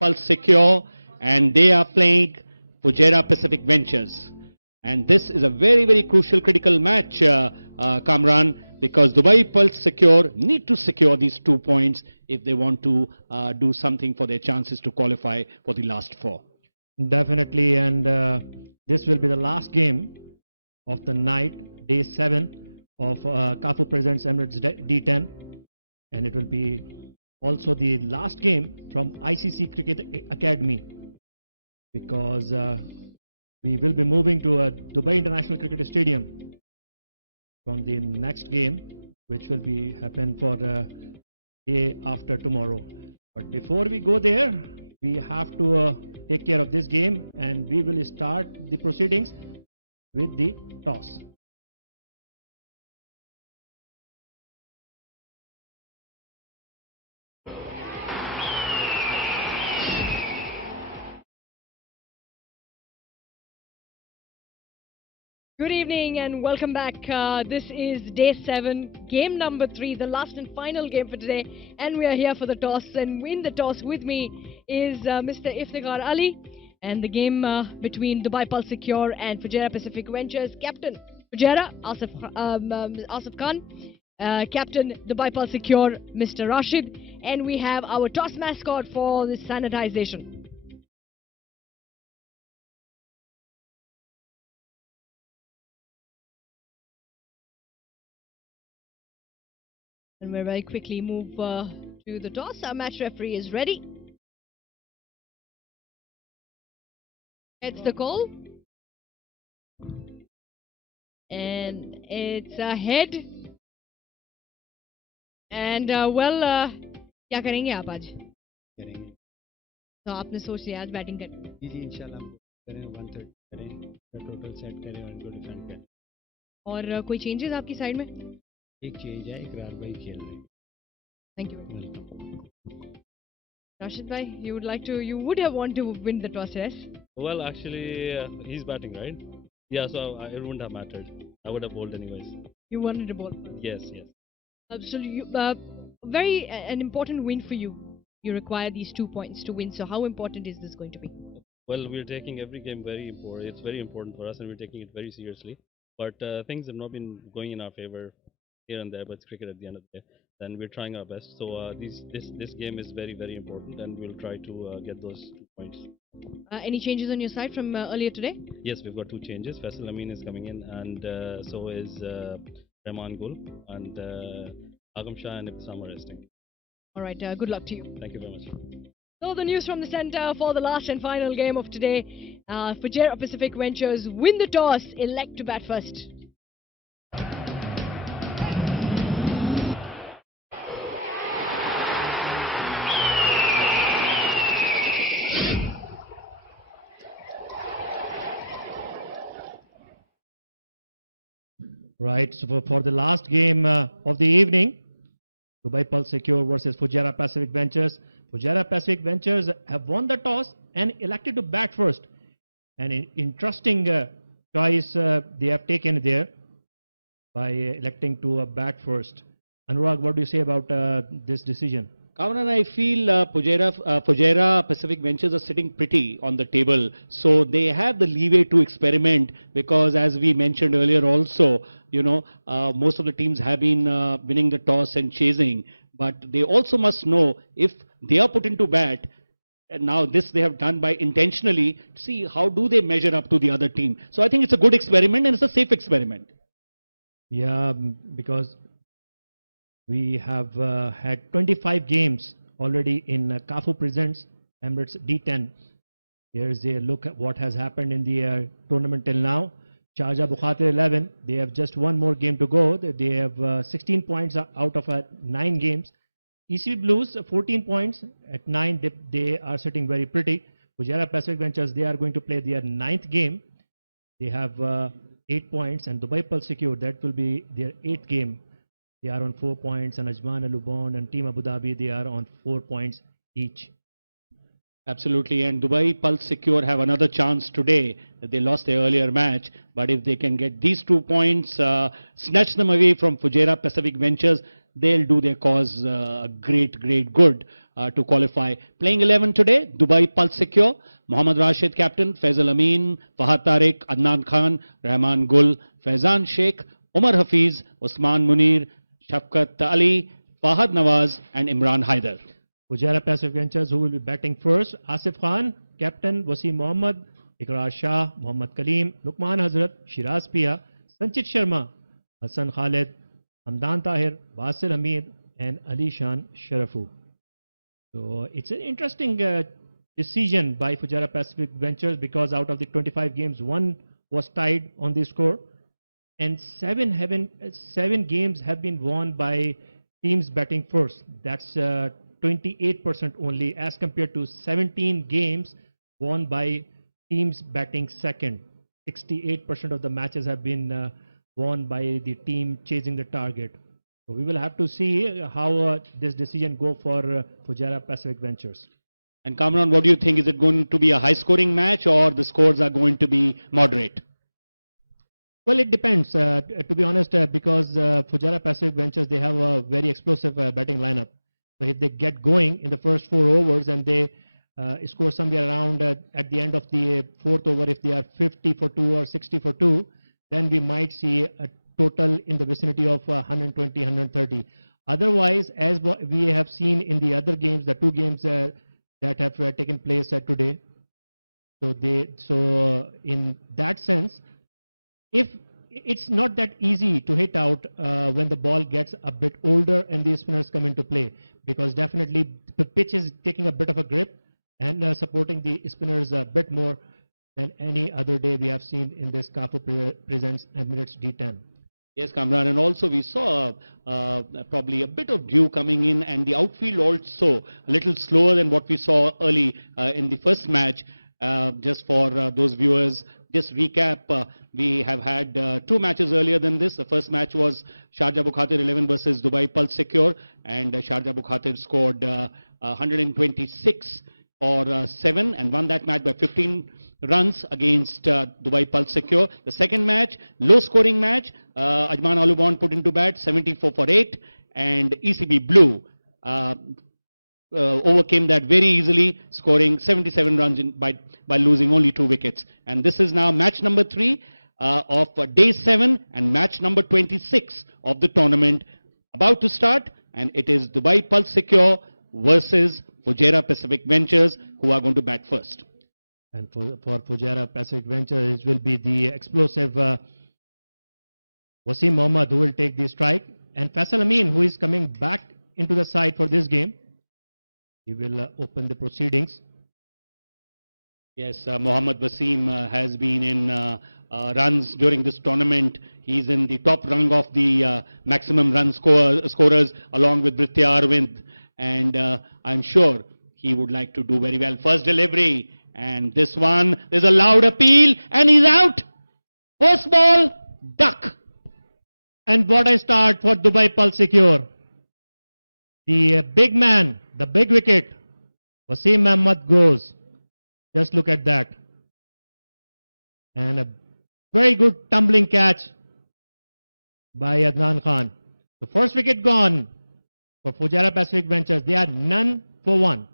Pulse Secure, and they are playing Fujairah Pacific Ventures. And this is a very, very crucial, critical match, Kamran, because Dubai Pulse Secure need to secure these 2 points if they want to do something for their chances to qualify for the last 4. Definitely, and this will be the last game of the night, day 7. of Kafu presents Emirates D10, and it will be also the last game from ICC Cricket Academy, because we will be moving to a Dubai International Cricket Stadium from the next game, which will be happen for the day after tomorrow. But before we go there, we have to take care of this game, and we will start the proceedings with the toss. Good evening and welcome back. This is day 7, game number 3, the last and final game for today. And we are here for the toss. And in the toss with me is Mr. Iftikhar Ali. And the game between Dubai Pulse Secure and Fujairah Pacific Ventures. Captain Fujairah, Asif Khan. Captain Dubai Pulse Secure, Mr. Rashid. And we have our toss mascot for this sanitization. And we'll very quickly move to the toss. Our match referee is ready. It's the call. And it's a head. And क्या करेंगे आप आज? करेंगे तो आपने सोच लिया आज बैटिंग कर? जी जी इंशाल्लाह हम करें 130 करें टोटल सेट करें और इनको डिफेंड करें. और कोई चेंजेस आपकी साइड में? एक चेंज है, इकरार भाई खेल रहे हैं. Thank you. Welcome. Rashid bhai, you would have wanted to win the toss, yes? Well, actually, he's batting, right? Yeah, so it wouldn't have mattered. I would have bowled anyways. You wanted the ball. Yes, yes. So an important win for you. You require these 2 points to win. So how important is this going to be? Well, we're taking every game very important. It's very important for us, and we're taking it very seriously. But things have not been going in our favor here and there. But it's cricket at the end of the day. Then we're trying our best. So this game is very, very important, and we'll try to get those 2 points. Any changes on your side from earlier today? Yes, we've got 2 changes. Faisal Amin is coming in, and so is Rahman Gul, and Agam Shah and Ibtisam are resting. All right, good luck to you. Thank you very much. So the news from the centre for the last and final game of today. Fujairah Pacific Ventures win the toss, elect to bat first. Right, so for the last game of the evening, Dubai Pulse Secure versus Fujairah Pacific Ventures. Fujairah Pacific Ventures have won the toss and elected to bat first. An interesting choice they have taken there by electing to bat first. Anurag, what do you say about this decision? Kamran, I feel Fujairah Pacific Ventures are sitting pretty on the table, so they have the leeway to experiment, because as we mentioned earlier also, most of the teams have been winning the toss and chasing, but they also must know if they are put into bat, and now this they have done by intentionally, see how do they measure up to the other team. So I think it's a good experiment and it's a safe experiment. Yeah, because we have had 25 games already in Kafu Presents Emirates D10. Here's a look at what has happened in the tournament till now. Sharjah Bukhatir 11, they have just one more game to go. They have 16 points out of 9 games. EC Blues 14 points at 9. They are sitting very pretty. Fujairah Pacific Ventures, they are going to play their 9th game. They have 8 points, and Dubai Pulse Secure, that will be their 8th game. They are on 4 points, and Ajman Al Lubon and Team Abu Dhabi, they are on 4 points each. Absolutely, and Dubai Pulse Secure have another chance today. They lost their earlier match, but if they can get these 2 points, snatch them away from Fujairah Pacific Ventures, they'll do their cause great good to qualify. Playing 11 today, Dubai Pulse Secure, Mohammad Rashid captain, Faisal Amin, Fahad Tariq, Adnan Khan, Rahman Gul, Faizan Sheikh, Umar Hafiz, Usman Munir, Shafqat Ali, Fahad Nawaz and Imran Haider. Fujairah Pacific Ventures, who will be batting first, Asif Khan, captain, Wasim Mohammad, Ikrar Shah, Muhammad Kaleem, Lukman Hazrat, Shiraz Pia, Sanchit Sharma, Hassan Khalid, Hamdan Tahir, Basil Hamid, and Ali Shan Sharafu. So it's an interesting decision by Fujairah Pacific Ventures because out of the 25 games, one was tied on the score, and seven games have been won by teams batting first. That's 28% only, as compared to 17 games won by teams batting second. 68% of the matches have been won by the team chasing the target. So we will have to see how this decision go for Fujairah Pacific Ventures. And Kamran, what do you think? Is it going to be a high-scoring match, or the scores are going to be moderate? Well, it depends. To be honest, because Fujairah Pacific Ventures, they have a very explosive batting lineup. So if they get going in the first 4 overs and they score somewhere around at the end of the 4th over, if they are 50 for 2 or 60 for 2, then we might see a total in the vicinity of 120, 130. Otherwise, as we have seen in the other games, the 2 games that have taken place today, so in that sense, if it's not that easy to hit out when the ball gets a bit older and the spinners come into play, because definitely the pitch is taking a bit of a grip and supporting the spinners a bit more than any other day we have seen in this CAFU Presents Emirates D10. Yes, Kamran, and also we saw probably a bit of dew coming in, and the outfield also a little slower than what we saw early in the first match. Just for those viewers, just recap, we have had 2 matches earlier than this. The first match was Sharjah Abu Khatir 11 versus Dubai Pulse Secure, and Sharjah Abu Khatir scored 126 for 7 and won that match by 15 runs against Dubai Pulse Secure. The second match, low-scoring match, Ajman Alubon put into bat 74 for 8, and ECB Blue overcame that very easily, scoring 77 runs by losing only 2 wickets. And this is now match number 3 of day 7 and match number 26 of the tournament about to start, and it is Dubai Pulse Secure versus Fujairah Pacific Ventures, who are going to bat first. And for Fujairah Pacific Ventures, it will be the explosive Wasim Mohammad who will take the strike, and Faisal Amin, who is coming back into the side for this game. He will open the proceedings. Yes, Mohammad Wasim has been in runs during this tournament. He's in the top rung of the maximum run scorers along with Britya Arvind, and I'm sure he would like to do very well. First delivery, and this one, there's a loud appeal, and he's out. First ball, duck. And what a start for Dubai Pulse Secure. The big man, the big wicket, Wasim Mohammad goes. Just look at that. And a very good tumbling catch by Adnan Khan. The first wicket gone for Fujairah Pacific Ventures. They are none for 1.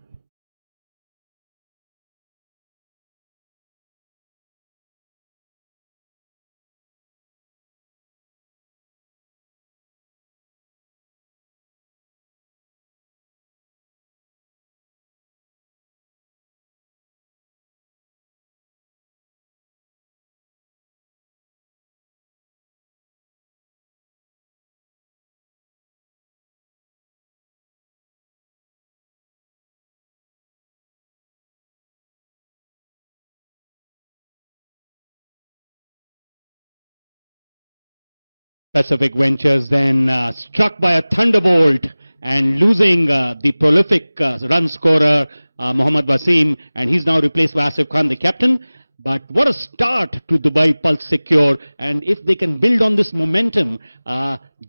Pacific Ventures then struck by a thunderbolt and losing the prolific run scorer Mohammad Wasim, and he's now replaced by Asif Khan, the captain. But what a start to Dubai Pulse Secure, and if they can build on this momentum,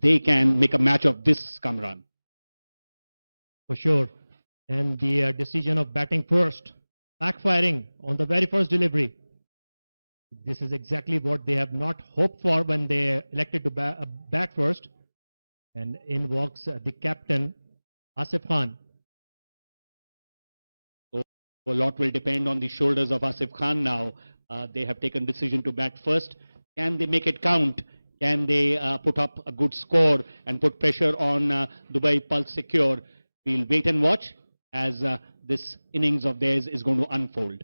they can make a match of this, Kamran. For sure. And the decision of batting first, backfiring on the very first delivery. This is exactly what they have not hoped for when they elected to bat first. And in walks the captain, Asif Khan. So a lot will depend on the shoulders of Asif Khan now. They have taken decision to bat first. Can they make it count? Can they put up a good score and put pressure on Dubai Pulse Secure? We'll wait and watch as this innings of theirs is going to unfold.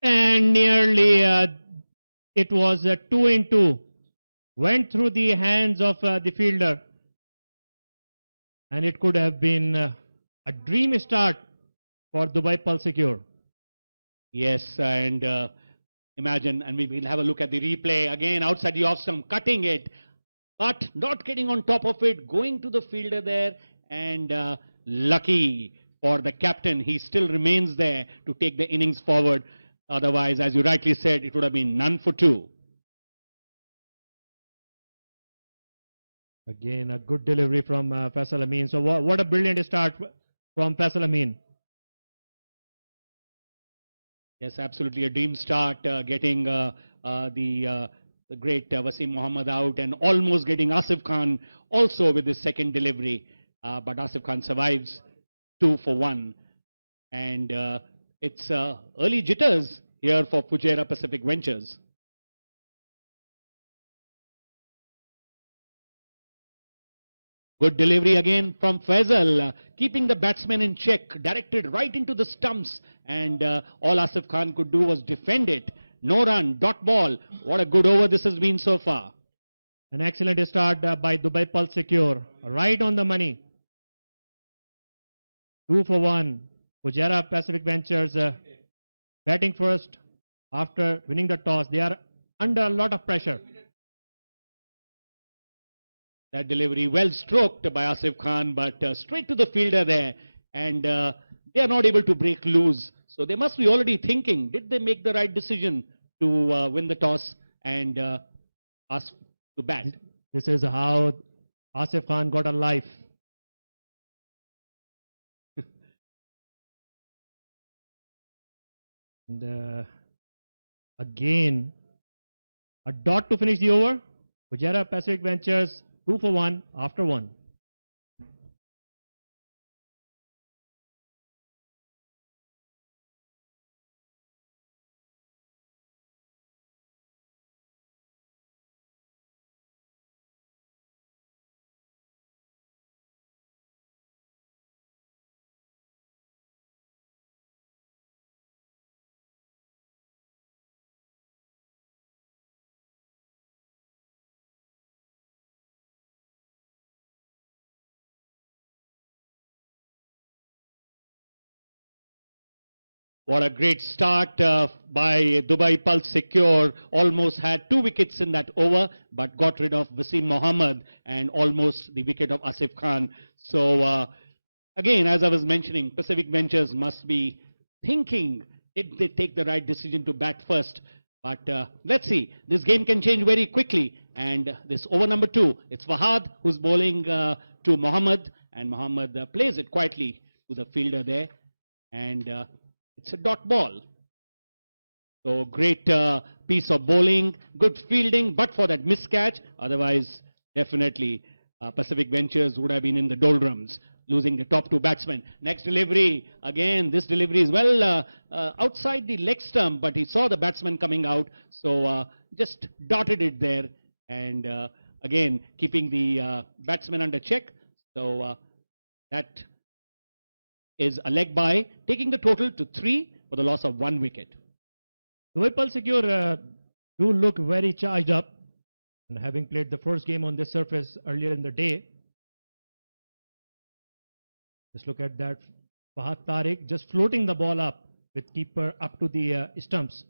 And nearly it was a 2-in-2. Went through the hands of the fielder. And it could have been a dream start for Dubai Pulse Secure. Yes, and imagine, and we will have a look at the replay again outside the off stump, cutting it, but not getting on top of it, going to the fielder there, and lucky for the captain, he still remains there to take the innings forward. Otherwise, as you rightly said, it would have been none for two. Again, a good delivery from Faisal Amin. So what a brilliant start from Faisal Amin. Yes, absolutely a dream start, getting the great Wasim Mohammed out and almost getting Asif Khan also with his second delivery. But Asif Khan survives 2 for 1. And it's early jitters here for Fujairah Pacific Ventures. Good delivery again from Faisal, keeping the batsman in check, directed right into the stumps, and all Asif Khan could do was defend it. No run, dot ball. What a good over this has been so far. An excellent start by Dubai Pulse Secure, right on the money. 2 for 1. Fujairah Pacific Ventures batting first after winning the toss. They are under a lot of pressure. That delivery well stroked by Asif Khan, but straight to the fielder there. And they are not able to break loose. So they must be already thinking, did they make the right decision to win the toss and ask to bat? This is how Asif Khan got a life. And again, a dot to finish the over. Fujairah Pacific Ventures 2 for 1 after 1. What a great start by Dubai Pulse Secure. Almost had 2 wickets in that over, but got rid of Wasim Mohammed and almost the wicket of Asif Khan. So again, as I was mentioning, Pacific Ventures must be thinking, did they take the right decision to bat first? But let's see. This game can change very quickly. And this over number 2, it's Fahad who's bowling to Mohammed. And Mohammed plays it quietly to the fielder there. And it's a dot ball. So great piece of bowling, good fielding, but for that miscatch. Otherwise, definitely Pacific Ventures would have been in the doldrums, losing the top 2 batsmen. Next delivery, again, this delivery is well outside the leg stump, but he saw the batsman coming out, so just dotted it there. And again, keeping the batsman under check. So that is a leg by, taking the total to 3 for the loss of 1 wicket. Dubai Pulse Secure do look very charged up, and having played the first game on this surface earlier in the day. Just look at that. Fahad Tariq just floating the ball up with keeper up to the stumps.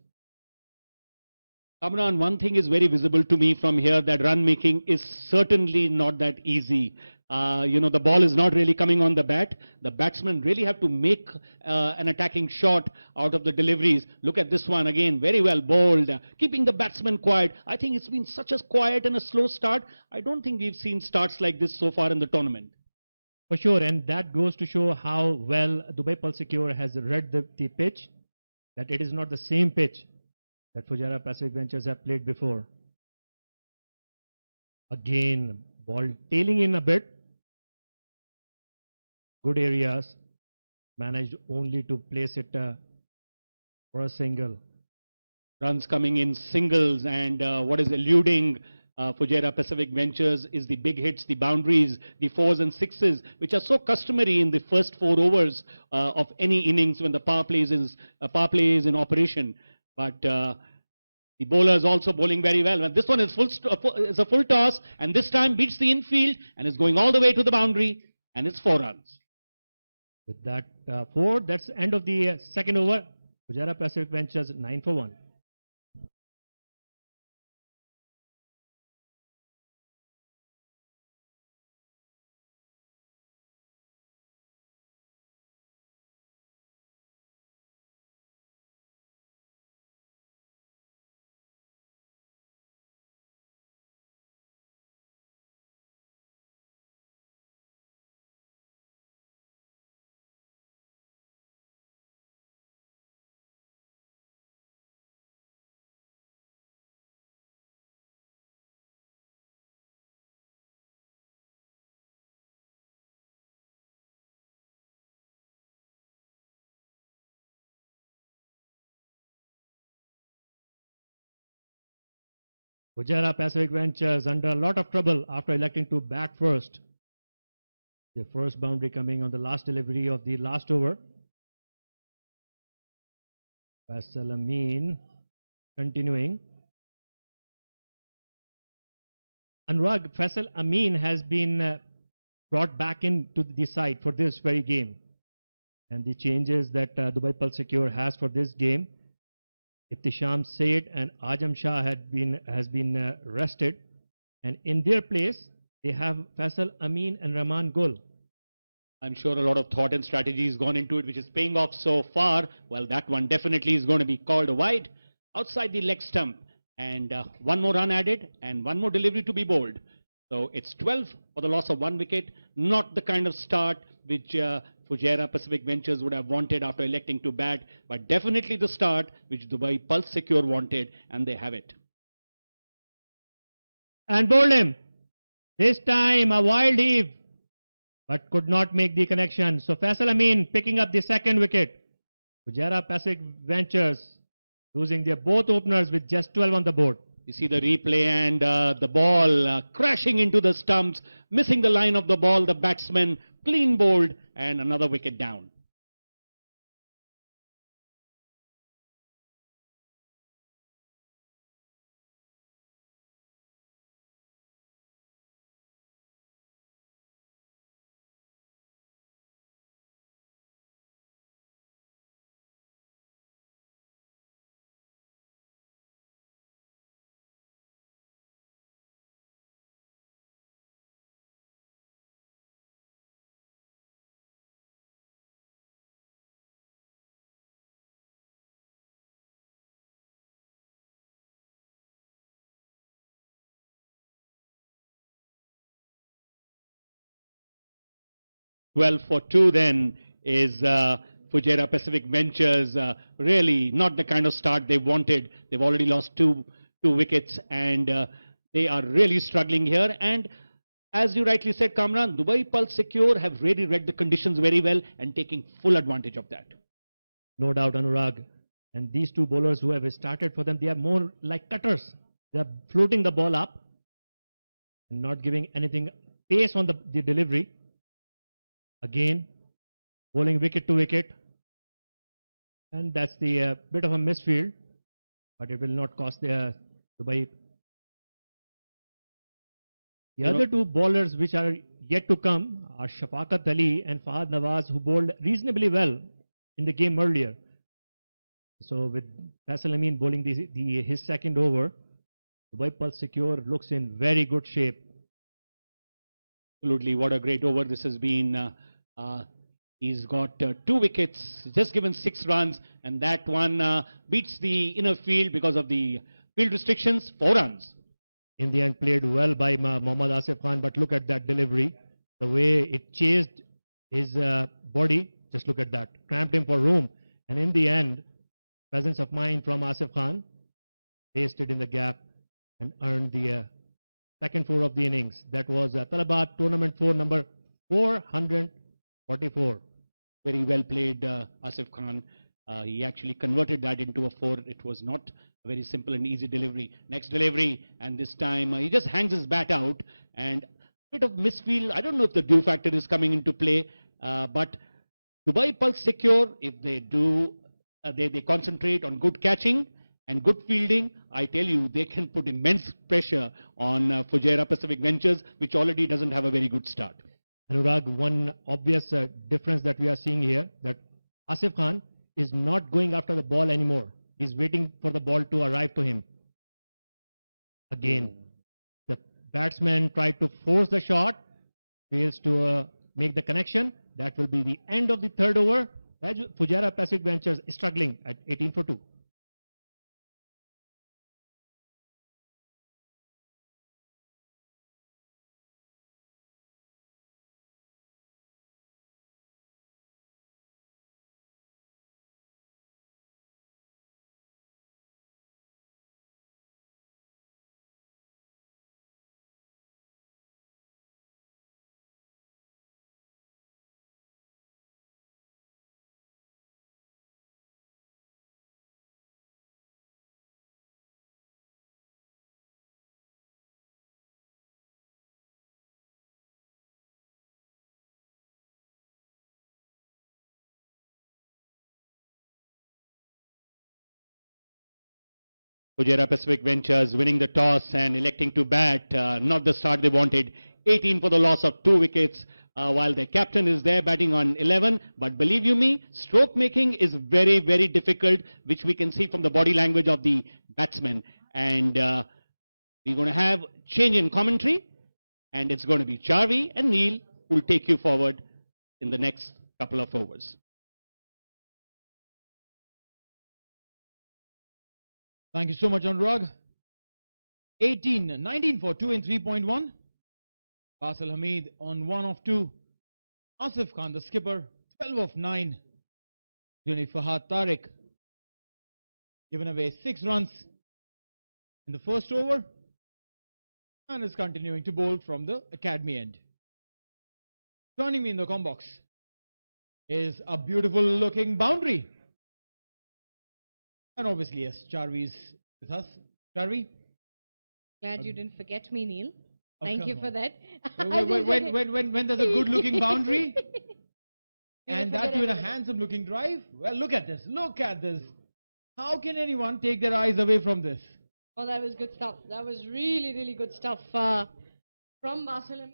Kamran, one thing is very visible to me from here, that run making is certainly not that easy. The ball is not really coming on the bat. The batsmen really have to make an attacking shot out of the deliveries. Look at this one again, very well bowled, keeping the batsman quiet. I think it's been such a quiet and a slow start. I don't think we've seen starts like this so far in the tournament. For sure, and that goes to show how well Dubai Pulse Secure has read the pitch, that it is not the same pitch that Fujairah Pacific Ventures have played before. Again, ball tailing in a bit. Good areas, managed only to place it for a single. Runs coming in singles, and what is eluding Fujairah Pacific Ventures is the big hits, the boundaries, the 4s and 6s, which are so customary in the first 4 overs of any innings when the power play is in operation. But The bowlers also bowling very well. And this one is is a full toss, and this time beats the infield and is going all the way to the boundary, and it's 4 runs. With that 4, that's end of the second over. Fujairah Pacific Ventures 9 for 1. Fujairah Pacific Ventures under a lot of trouble after electing to bat first. The first boundary coming on the last delivery of the last over. Faisal Amin continuing. Anurag, Faisal Amin has been brought back into the side for this very game. And the changes that Dubai Pulse Secure has for this game, Iftisham Said and Ajam Shah has been rested, and in their place they have Faisal Amin and Rahman Gul. I'm sure a lot of thought and strategy has gone into it, which is paying off so far. Well, that one definitely is going to be called a wide outside the leg stump, and one more run added and one more delivery to be bowled. So it's 12 for the loss of 1 wicket. Not the kind of start which Fujairah Pacific Ventures would have wanted after electing to bat, but definitely the start which Dubai Pulse Secure wanted, and they have it. And bowled him. This time a wild heave, but could not make the connection. So Faisal Amin picking up the second wicket. Fujairah Pacific Ventures losing their both openers with just 12 on the board. You see the replay, and the ball crashing into the stumps, missing the line of the ball, the batsman clean bowled, and another wicket down. Well, for 2 then is Fujairah Pacific Ventures. Really not the kind of start they wanted. They've already lost two wickets, and they are really struggling here. And as you rightly said, Kamran, Dubai Pulse Secure have really read the conditions very well and taking full advantage of that. No doubt, Anurag. And these two bowlers who have started for them, they are more like cutters. They are floating the ball up and not giving anything pace on the delivery. Again, bowling wicket to wicket. And that's the bit of a misfield, but it will not cost the Dubai. The other two bowlers which are yet to come are Shafaqat Ali and Fahad Nawaz, who bowled reasonably well in the game earlier. So with Faisal Amin bowling his second over, Dubai Pulse Secure looks in very good shape. Absolutely, what a great over this has been. He's got 2 wickets, just given 6 runs, and that one beats the inner field because of the field restrictions, 4 runs. In the end, played well by Mohammad Asif Khan, but look at that delivery. The way it chased his body, just look at that. Cramped him for room. And in the end, presence of mind from Asif Khan, pasted in the gap and earned the second 4 of the innings. That was Talabat Tournament 4, number 444. Very well played, Asif Khan. He actually converted that into a 4. It was not a very simple and easy delivery. Next delivery, and this time he just hangs his bat out, and a bit of misfield. I don't know if the dew factor is coming into play, but Dubai Pulse Secure, if they do, they concentrate on good catching and good fielding, I tell you, they can put immense pressure on Fujairah Pacific Ventures, which already doesn't have a very good start. Anurag, one obvious difference that we are seeing here, that Asif Khan is not going after the ball anymore. He's waiting for the ball to arrive to him. Again, the batsman tried to force the shot, fails to make the connection. That will be the end of the third over. Fujairah Pacific Ventures is struggling at 18 for 2. Fujairah Pacific Ventures winning the toss and electing to bat. Not the start they wanted. 18 for the loss of 2 wickets. While their captain is there batting on 11. But believe you me, stroke making is very, very difficult, which we can see from the body language of the batsmen. And we're going to have change in commentary. And it's going to be Jarvi and Neil who will take you forward in the next couple of overs. Thank you so much, Anurag. 19 for 2 in 3.1. Basil Hamid on 1 of 2. Asif Khan, the skipper, 12 of 9. Unit Fahad Tariq, given away 6 runs in the first over and is continuing to bowl from the academy end. Joining me in the comm box is a beautiful looking boundary. And obviously, yes, Jarvi's with us. Jarvi? Glad you didn't forget me, Neil. Oh, Thank come you for on. that. When there's a good looking boundary and forget that too in a everything. handsome looking drive, well, look at this. Look at this. How can anyone take their eyes away from this? Oh, that was good stuff. That was really, really good stuff from Barcelona.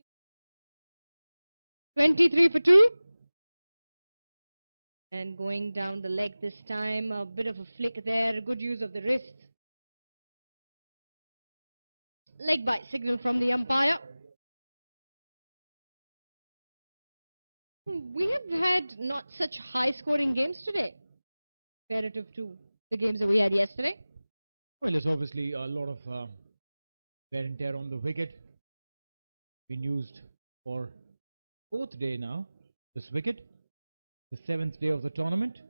23 for 2. And going down the leg this time, a bit of a flick there, good use of the wrist. Leg bite signal from the umpire. We have had not such high scoring games today, comparative to the games that we had yesterday. Well, there's obviously a lot of wear and tear on the wicket. Been used for 4th day now, this wicket. The 7th day of the tournament.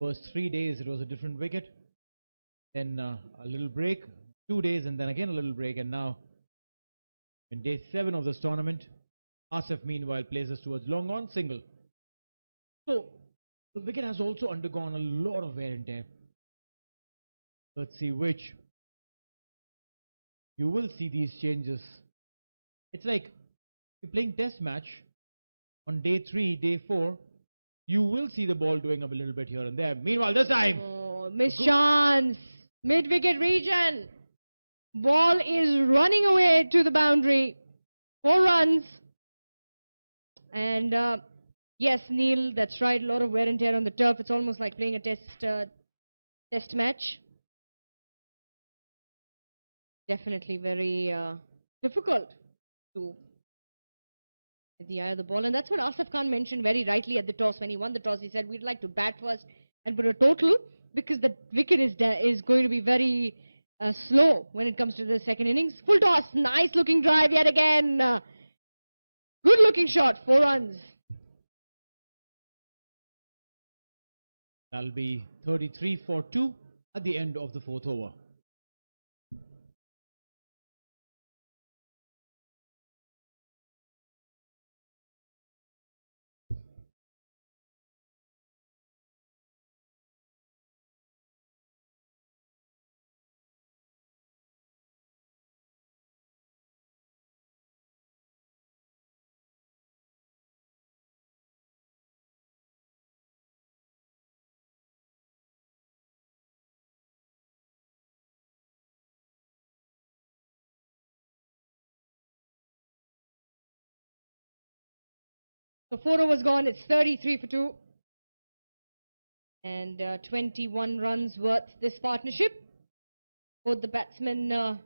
First 3 days it was a different wicket. Then a little break, 2 days, and then again a little break. And now, in day 7 of this tournament, Asif meanwhile places towards long on single. So, the wicket has also undergone a lot of wear and tear. Let's see which. You will see these changes. It's like you're playing test match on day 3, day 4. You will see the ball doing up a little bit here and there. Meanwhile, this time. Oh, missed chance. Mid-wicket region. Ball is running away to the boundary. 4 runs. And yes, Neil, that's right. A lot of wear and tear on the turf. It's almost like playing a test match. Definitely very difficult to at the eye of the ball. And that's what Asif Khan mentioned very rightly at the toss. When he won the toss, he said, we'd like to bat first and put a total because the wicket is going to be very slow when it comes to the second innings. Full toss. Nice looking drive yet again. Good looking shot. 4 runs. That'll be 33 for 2 at the end of the 4th over. So 4 overs gone, it's 33 for 2. And 21 runs worth this partnership. Both the batsmen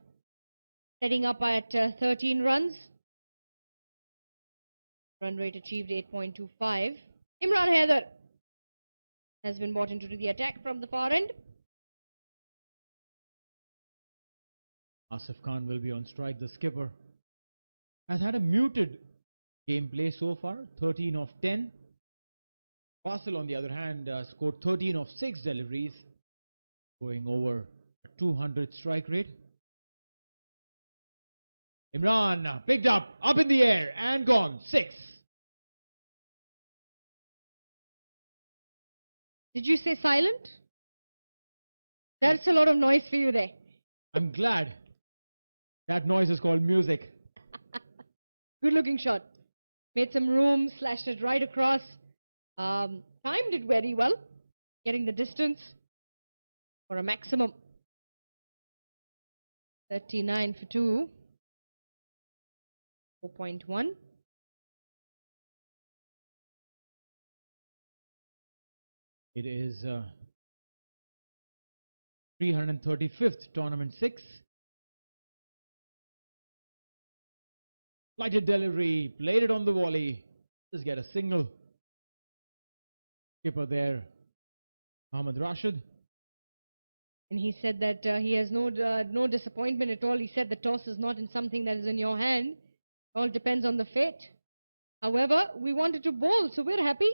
setting up at 13 runs. Run rate achieved 8.25. Imran Haider has been brought into the attack from the far end. Asif Khan will be on strike. The skipper has had a muted gameplay so far, 13 of 10. Basil, on the other hand, scored 13 of 6 deliveries, going over a 200 strike rate. Imran picked up in the air and gone, 6. Did you say silent? That's a lot of noise for you there. I'm glad. That noise is called music. Good looking shot. Made some room, slashed it right across. Timed it very well, getting the distance for a maximum. 39 for 2. 4.1. It is 335th tournament 6. Lighted delivery, played it on the volley. Just get a single. Skipper there, Mohammad Rashid. And he said that he has no disappointment at all. He said the toss is not in something that is in your hand. All depends on the fate. However, we wanted to bowl, so we're happy.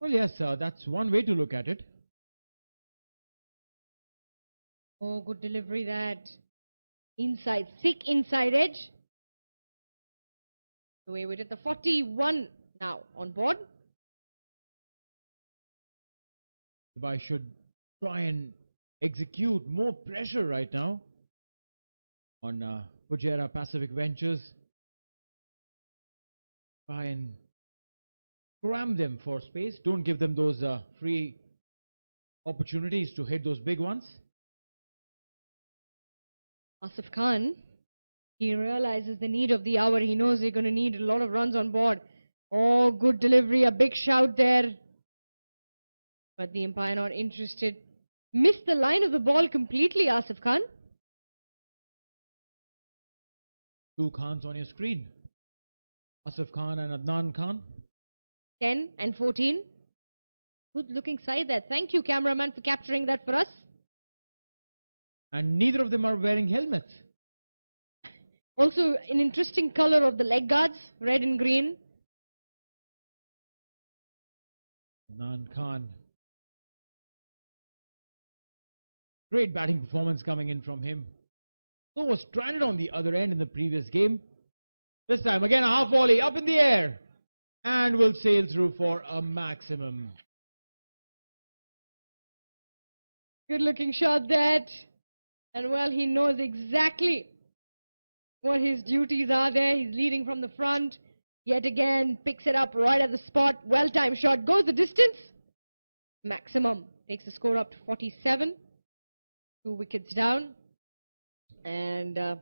Well, yes, that's one way to look at it. Oh, good delivery that. Inside, thick inside edge. Away with it. The 41 now on board. Dubai should try and execute more pressure right now on Fujairah Pacific Ventures. Try and cram them for space. Don't give them those free opportunities to hit those big ones. Asif Khan, he realizes the need of the hour. He knows they're going to need a lot of runs on board. Oh, good delivery. A big shout there. But the umpire not interested. Missed the line of the ball completely, Asif Khan. 2 Khans on your screen. Asif Khan and Adnan Khan. 10 and 14. Good looking side there. Thank you, cameraman, for capturing that for us. And neither of them are wearing helmets. Also, an interesting color of the leg guards, red and green. Adnan Khan. Great batting performance coming in from him. So was stranded on the other end in the previous game. This time again a half volley up in the air and will sail through for a maximum. Good looking shot that. And well, he knows exactly what his duties are there. He's leading from the front. Yet again, picks it up right at the spot. Well-timed shot. Goes the distance. Maximum. Takes the score up to 47. 2 wickets down. And I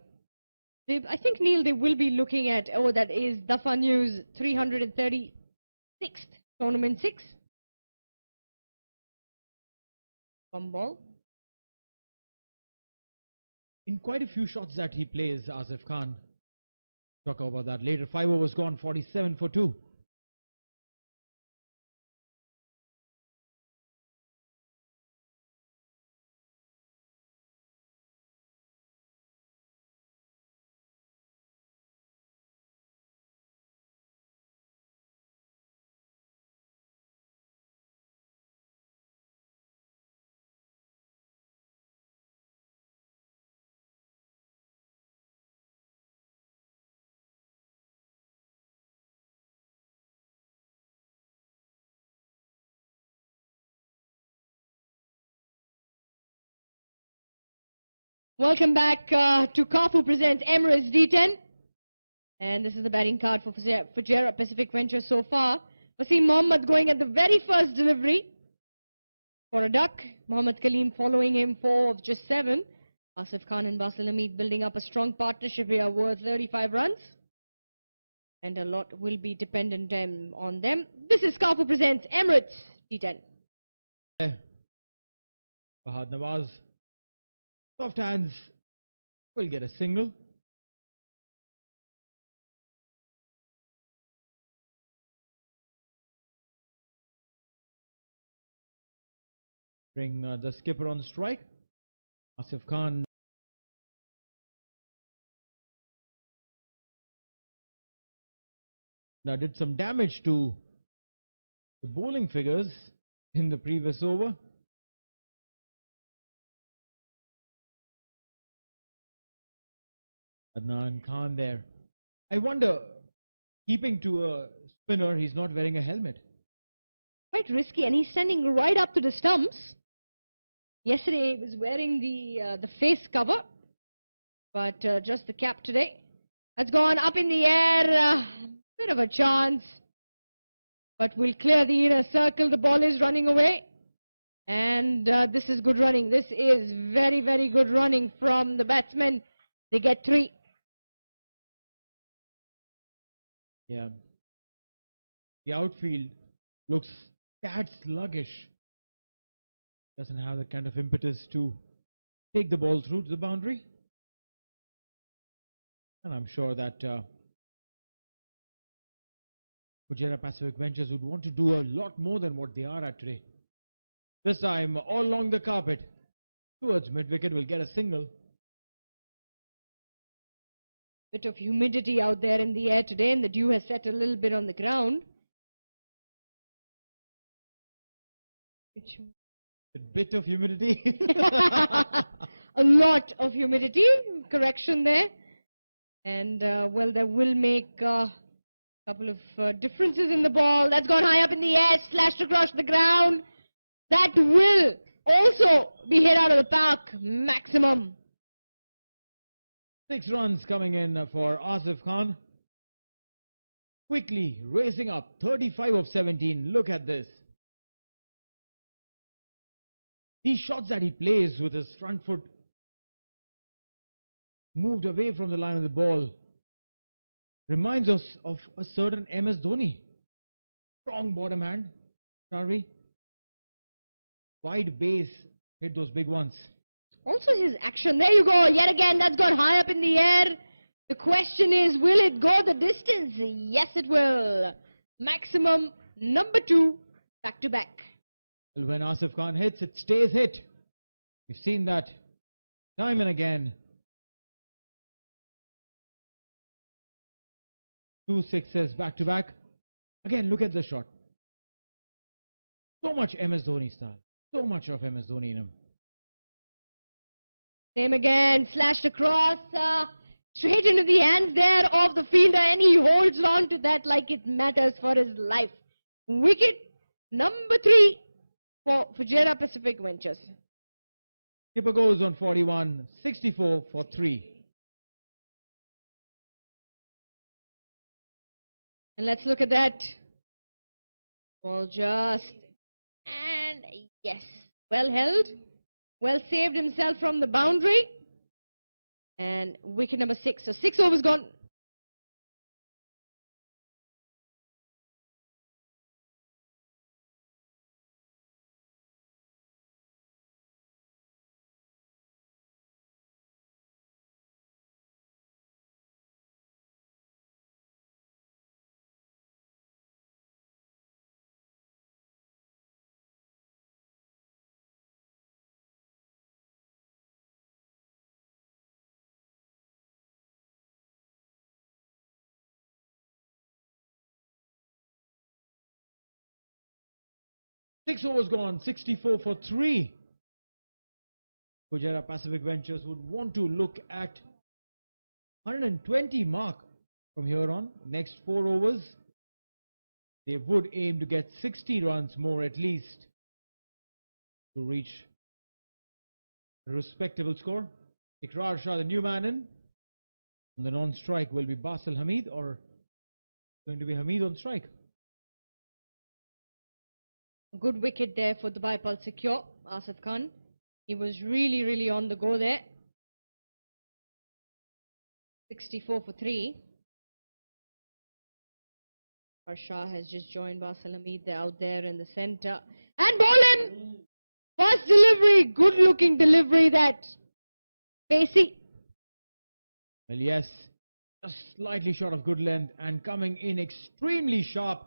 think, Neil, they will be looking at, that is Dafa News 336th tournament 6. One ball. In quite a few shots that he plays, Asif Khan. Talk about that later. 5 overs gone, 47 for 2. Welcome back to Kafu presents Emirates D10. And this is the batting card for Fujairah Pacific Ventures so far. Wasim Mohammad going at the very first delivery for a duck. Mohammad Kaleem following him for just 7. Asif Khan and Basil Hamid building up a strong partnership here worth 35 runs. and a lot will be dependent on them. This is Kafu presents Emirates D10. Fahad Nawaz, soft hands, will get a single. Bring the skipper on strike. Asif Khan now did some damage to the bowling figures in the previous over. Adnan Khan there. I wonder, keeping to a spinner, he's not wearing a helmet. Quite risky, and he's standing right up to the stumps. Yesterday he was wearing the face cover, but just the cap today. That's gone up in the air. Bit of a chance, but we'll clear the inner circle. The ball is running away, and this is good running. This is very, very good running from the batsmen. They get 3. Yeah. The outfield looks tad sluggish. Doesn't have the kind of impetus to take the ball through to the boundary. And I'm sure that Fujairah Pacific Ventures would want to do a lot more than what they are at today. This time, all along the carpet, towards mid-wicket, will get a single. Bit of humidity out there in the air today, and the dew has set a little bit on the ground. A bit of humidity. A lot of humidity, correction there. And, well, that will make a couple of differences in the ball. That's gone high up in the air, slashed across the ground. That will also be hit out of the park, maximum. 6 runs coming in for Asif Khan. Quickly racing up, 35 of 17. Look at this. These shots that he plays with his front foot moved away from the line of the ball reminds us of a certain MS Dhoni. Strong bottom hand, Sharvi. Wide base, hit those big ones. Also his action, there you go, yet again, that's gone high up in the air. The question is, will it go the distance? Yes, it will. Maximum number 2, back to back. Well, when Asif Khan hits, it stays hit. We've seen that time and again. 2 sixes back to back. Again, look at the shot. So much MS Dhoni style. So much of MS Dhoni in him. Same again, slashed across, straight into the hands there of the fielder, and he holds on to that like it matters for his life. Wicket number 3 for Fujairah Pacific Ventures. Skipper goes on 41, 64 for 3. And let's look at that. Ball just, and yes, well held. Well saved himself from the boundary. And wicket number 6. So 6 overs gone. Six overs gone, 64 for 3. Fujairah Pacific Ventures would want to look at 120 mark from here on. Next 4 overs, they would aim to get 60 runs more at least to reach a respectable score. Ikrar Shah, the new man in. And the non-strike will be Basil Hamid, or going to be Hamid on strike. Good wicket there for the Dubai secure, Asif Khan. He was really, really on the go there. 64 for 3. Harsha has just joined Basalamid. They're out there in the center. And Bolan! First delivery. Good looking delivery that. Pacey. Well, yes, just slightly short of good length and coming in extremely sharp.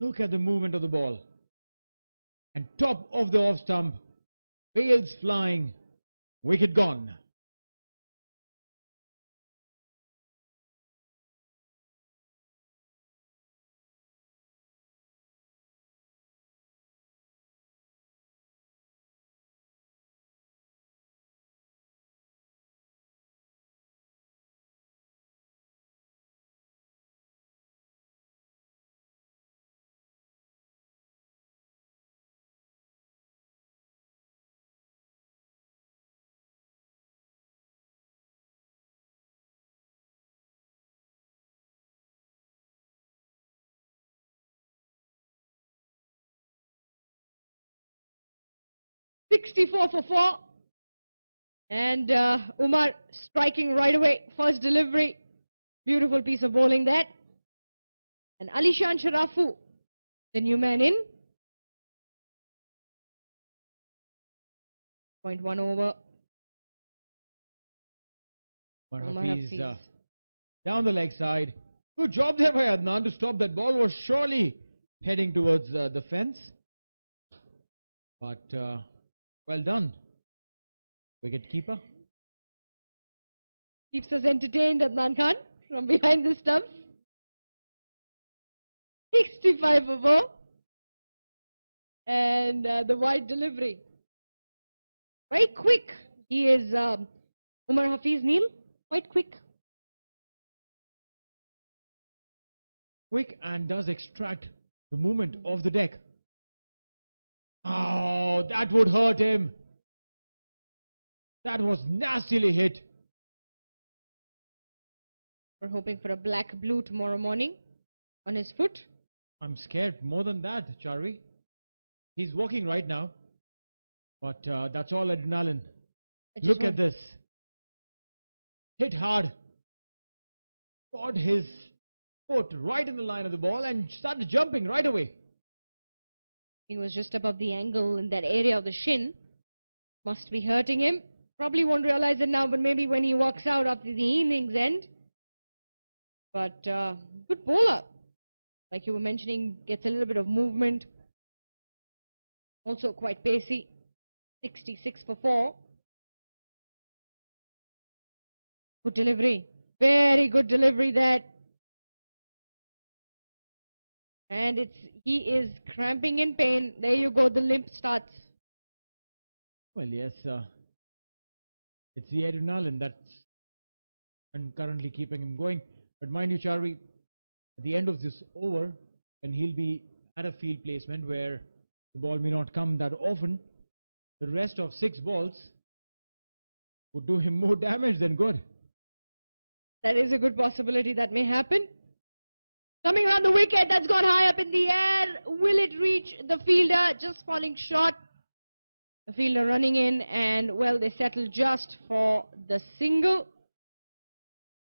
Look at the movement of the ball. And top of the off stump, Bales flying, wicket gone. .64 for 4. And Umar striking right away. First delivery. Beautiful piece of bowling that. And Alishan Sharafu, the new man in. 0.1 over. Umar Hafiz Hafiz. down the leg side. Good job there by Adnan to stop that ball. Was surely heading towards the fence. But well done, wicket keeper. Keeps us entertained, Adnan Khan, from behind the stumps. 65 for 4. And the wide delivery. Very quick. He is Umar Hafiz Neil. Quite quick. Quick and does extract the movement of the deck. Oh, that would hurt him. That was nastily hit. We're hoping for a black blue tomorrow morning on his foot. I'm scared more than that, Charvi. He's walking right now. But that's all adrenaline. Look at this. Hit hard. Caught his foot right in the line of the ball and started jumping right away. He was just above the angle in that area of the shin. Must be hurting him. Probably won't realize it now, but maybe when he walks out after the innings end. But good bowler. Like you were mentioning, gets a little bit of movement. Also quite pacey. 66 for 4. Good delivery. Very good delivery that. And he is cramping in pain. There you go, the limp starts. Well, yes, it's the adrenaline that's currently keeping him going. But mind you, Charvi, at the end of this over, when he'll be at a field placement where the ball may not come that often, the rest of 6 balls would do him more damage than good. That is a good possibility that may happen. Coming around the wicket, that's gone high up in the air. Will it reach the fielder? Just falling short. The fielder running in, and well, they settle just for the single.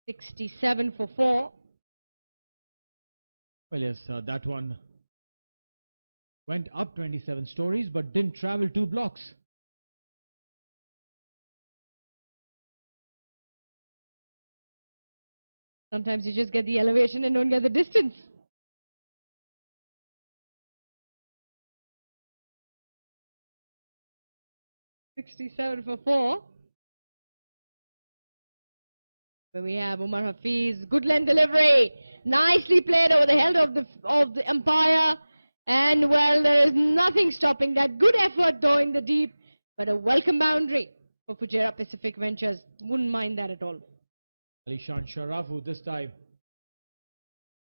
67 for 4. Well, yes, that one went up 27 stories but didn't travel 2 blocks. Sometimes you just get the elevation and don't get the distance. .67 for 4. Where we have Umar Hafiz. Good length delivery. Nicely played over the head of the umpire. And well, there is nothing stopping that. Good effort though in the deep. But a welcome boundary for Fujairah Pacific Ventures. Wouldn't mind that at all. Alishan Sharafu this time.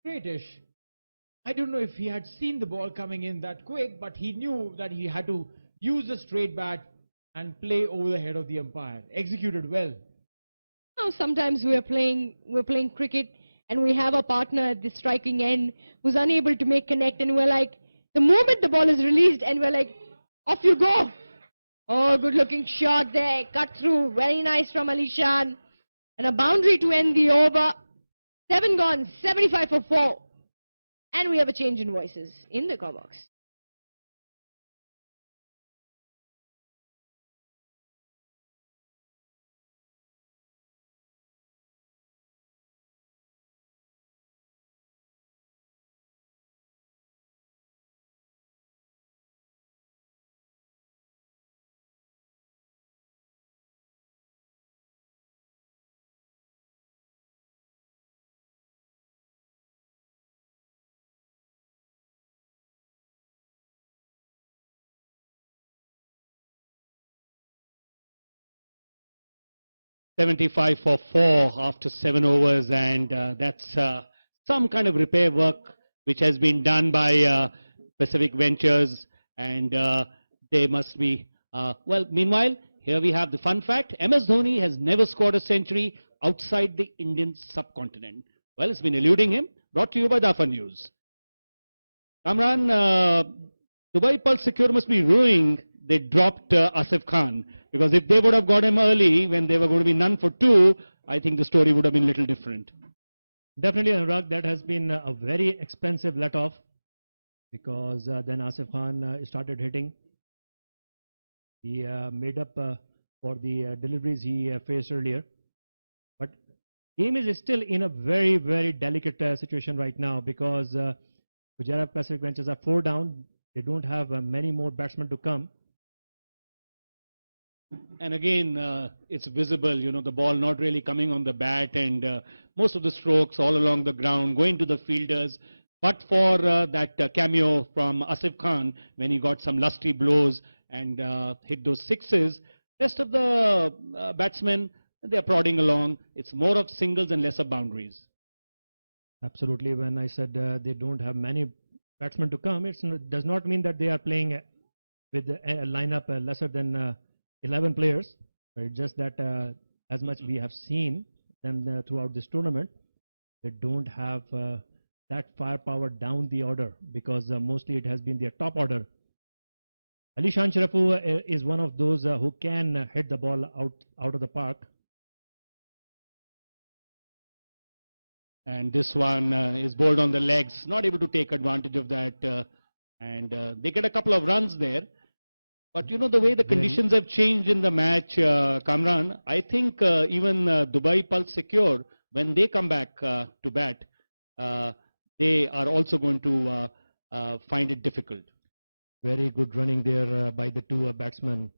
Greatish. I don't know if he had seen the ball coming in that quick, but he knew that he had to use a straight bat and play over the head of the umpire. Executed well. Now sometimes we're playing cricket and we have a partner at the striking end who's unable to make connect, and we're like, the moment the ball is released and we're like, off you go. Oh, good looking shot there. Cut through. Very nice from Alishan. And a boundary to end the over. 7 gone, 75 for 4. And we have a change in voices in the comment box. $75 for 4 after 7 overs, and that's some kind of repair work which has been done by Pacific Ventures, and they must be, well, meanwhile, here we have the fun fact: MS Dhoni has never scored a century outside the Indian subcontinent. Well, it's been eluding him. Brought to you by Dafa News. Kamran, Dubai Pulse Secure must be ruining. They dropped Asif Khan, because if they would have got him early when they were going to be none for 2, I think the story would have been a little different. Definitely, Anurag, that has been a very expensive let-off, because then Asif Khan started hitting. He made up for the deliveries he faced earlier. But game is still in a very, very delicate situation right now, because Fujairah Pacific Ventures are 4 down. They don't have many more batsmen to come. And again, it's visible, you know, the ball not really coming on the bat, and most of the strokes all along the ground going to the fielders. But for that cameo from Asif Khan, when he got some lusty blows and hit those 6s, rest of the batsmen, they're prodding along. It's more of singles and less of boundaries. Absolutely. When I said they don't have many batsmen to come, it does not mean that they are playing with a lineup lesser than 11 players. It's just that as much we have seen them throughout this tournament, they don't have that firepower down the order, because mostly it has been their top order. Alishan Sharafu is one of those who can hit the ball out of the park. And this one is bowled on the legs, not able to take advantage of that. And they get a couple of runs there. But you know, the way the conditions have changed in the match, Kamran, I think even Dubai Pulse Secure, when they come back to bat, they are also going to find it difficult. Very good running there by the 2 batsmen,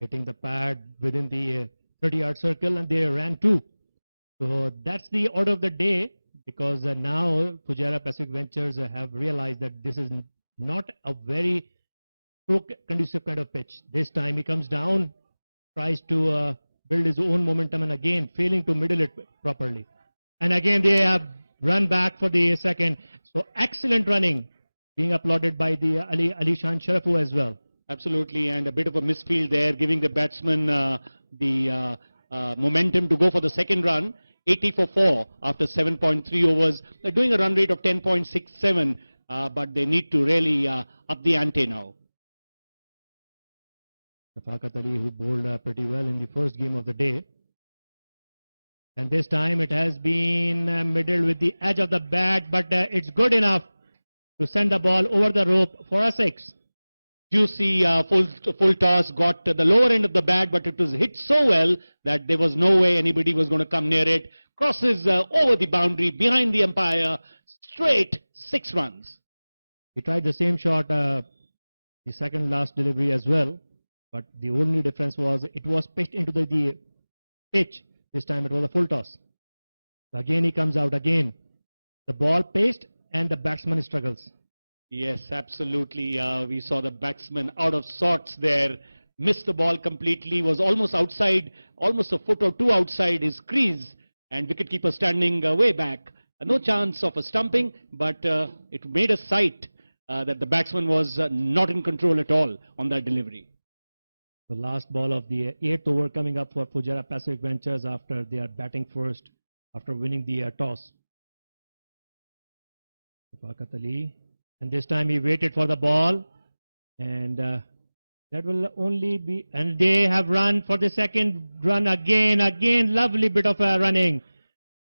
hitting the pad within the 30-yard circle, and they ran 2. So that's the order of the day, because now Fujairah Pacific Ventures have realized that this is not a very conducive kind of pitch. This time he comes down, tries to build his own momentum, and again failing to middle it properly. And again they have run back for the second. So excellent running, being applauded by the Alishan Sharafu as well. Absolutely, and a bit of a misfield there, giving the batsman the momentum to go for the second run. 80 for 4 after 7.3 overs. They're doing a run rate of 10.67, but they need to really up the ante now. Shafaqat Ali, who bowled pretty well in the first game of the day. And this time it has been middled with the edge of the bat, but it's good enough to send the ball over the rope for a 6. Juicy full toss, got the lower end of the bat, but it was hit so well that there was no way anybody was going to come near it. Crosses over the boundary, behind the umpire, straight 6 runs. He tried the same shot, the second last delivery as well, but the only difference was it was pitched into the pitch. This time it was a full toss. So again he comes out again. The ball paced and the batsman struggles. Yes, absolutely. We saw the batsman out of sorts there, missed the ball completely, was almost outside, almost a foot or 2 outside his crease, and wicketkeeper standing way back. No chance of a stumping, but it made a sight that the batsman was not in control at all on that delivery. The last ball of the 8th over coming up for Fujairah Pacific Ventures after they are batting first, after winning the toss. Shafaqat Ali. And this time he waited for the ball, and that will only be, and they have run for the second run again, lovely bit of running.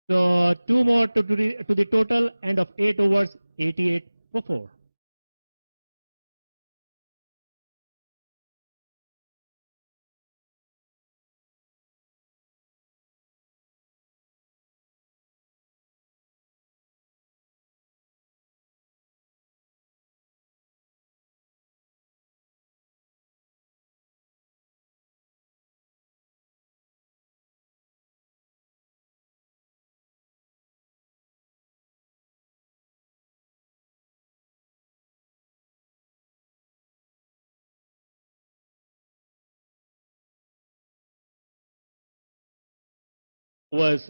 So 2 more to the total, end of 8 overs, 88 for 4.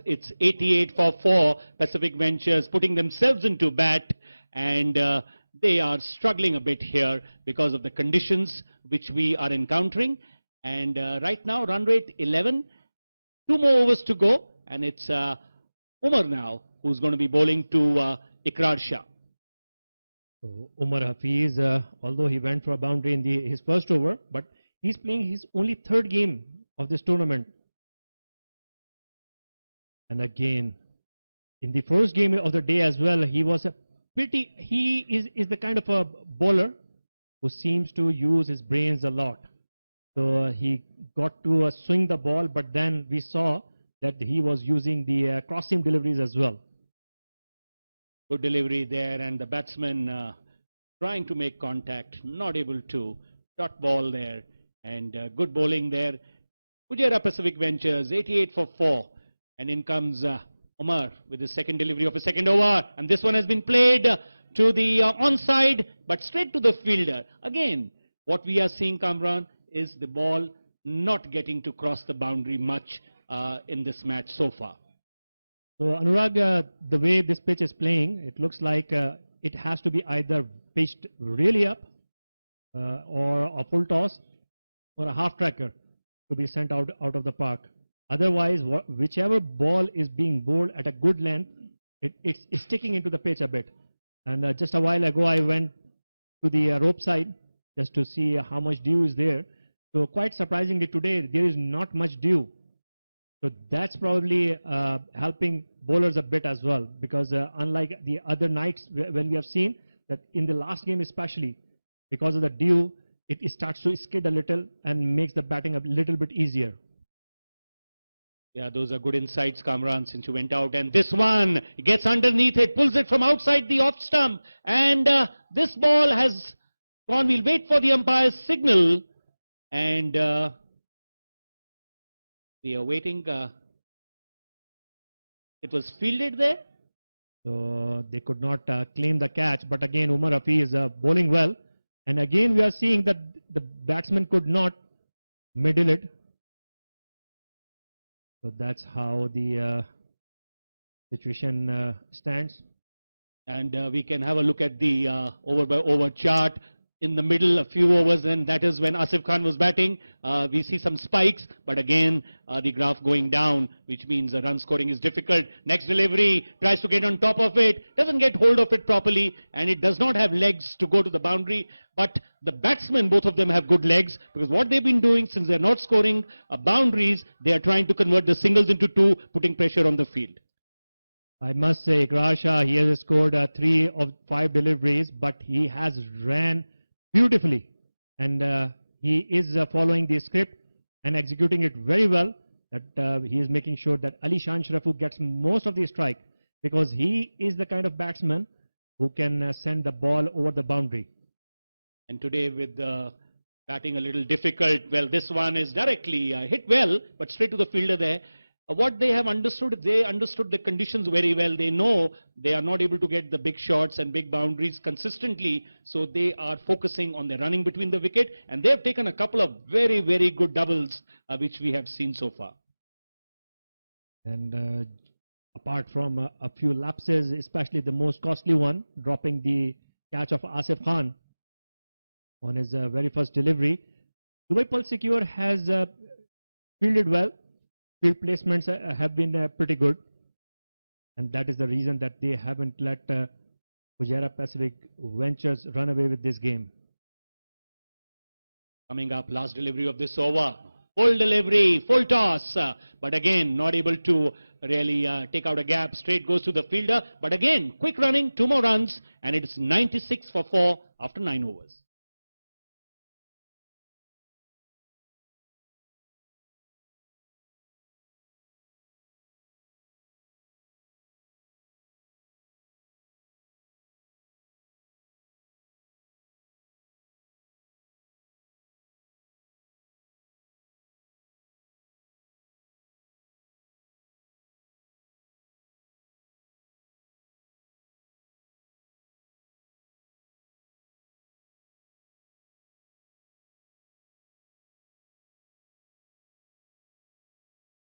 It's 88 for 4. Pacific Ventures putting themselves into bat, and they are struggling a bit here because of the conditions which we are encountering. And right now, run rate 11. 2 more overs to go, and it's Umar now who's going to be bowling to Ikrar Shah. So Umar Hafiz, although he went for a boundary in his first over, but he's playing his only 3rd game of this tournament. And again, in the first game of the day as well, he was he is the kind of a bowler who seems to use his brains a lot. So he got to swing the ball, but then we saw that he was using the cross-seam deliveries as well. Good delivery there, and the batsman trying to make contact, not able to. Dot ball there, and good bowling there. Fujairah Pacific Ventures, 88 for 4. And in comes Umar with his second delivery of a second over. And this one has been played to the onside, but straight to the fielder. Again, what we are seeing, Kamran, is the ball not getting to cross the boundary much in this match so far. So Anurag, the way this pitch is playing, it looks like it has to be either pitched really up or a full toss or a half tracker to be sent out of the park. Otherwise, whichever ball is being bowled at a good length, it's sticking into the pitch a bit. And just a while ago, I went to the rope side just to see how much dew is there. So quite surprisingly today, there is not much dew. So that's probably helping bowlers a bit as well, because unlike the other nights when we have seen that in the last game especially, because of the dew, it starts to skid a little and makes the batting a little bit easier. Yeah, those are good insights, Kamran, since you went out. And this one gets underneath it, pulls it from outside the off stump. And this ball has gone. We'll wait for the umpire's signal. And we are waiting. It was fielded there. So they could not claim the catch. But again, Umar Hafiz is bowling well. And again, we are seeing that the batsman could not middle it. So that's how the situation stands. And we can have a look at the over by over chart. In the middle, a few overs, and that is when Asif Khan was batting. We see some spikes, but again, the graph going down, which means run scoring is difficult. Next delivery, tries to get on top of it, doesn't get hold of it properly, and it does not have legs to go to the boundary. But the batsmen, both of them have good legs, because what they've been doing, since they're not scoring boundaries, they are trying to convert the singles into 2, putting pressure on the field. I must say, Ikrar Shah, he has scored 3 of 5 deliveries, but he has ran beautifully, and he is following the script and executing it very well. That he is making sure that Ali Shan Shrafu gets most of the strike, because he is the kind of batsman who can send the ball over the boundary. And today, with the batting a little difficult, well, this one is directly hit well, but straight to the fielder there. What they have understood, they understood the conditions very well. They know they are not able to get the big shots and big boundaries consistently, so they are focusing on the running between the wicket, and they have taken a couple of very, very good doubles, which we have seen so far. And apart from a few lapses, especially the most costly one, dropping the catch of Asif Khan on his very first delivery, Dubai Pulse Secure has fielded well. Field placements have been pretty good, and that is the reason that they haven't let Fujairah Pacific Ventures run away with this game. Coming up, last delivery of this over. Full delivery, full toss, but again, not able to really take out a gap. Straight goes to the fielder. But again, quick running, 2 more runs, and it is 96 for 4 after 9 overs.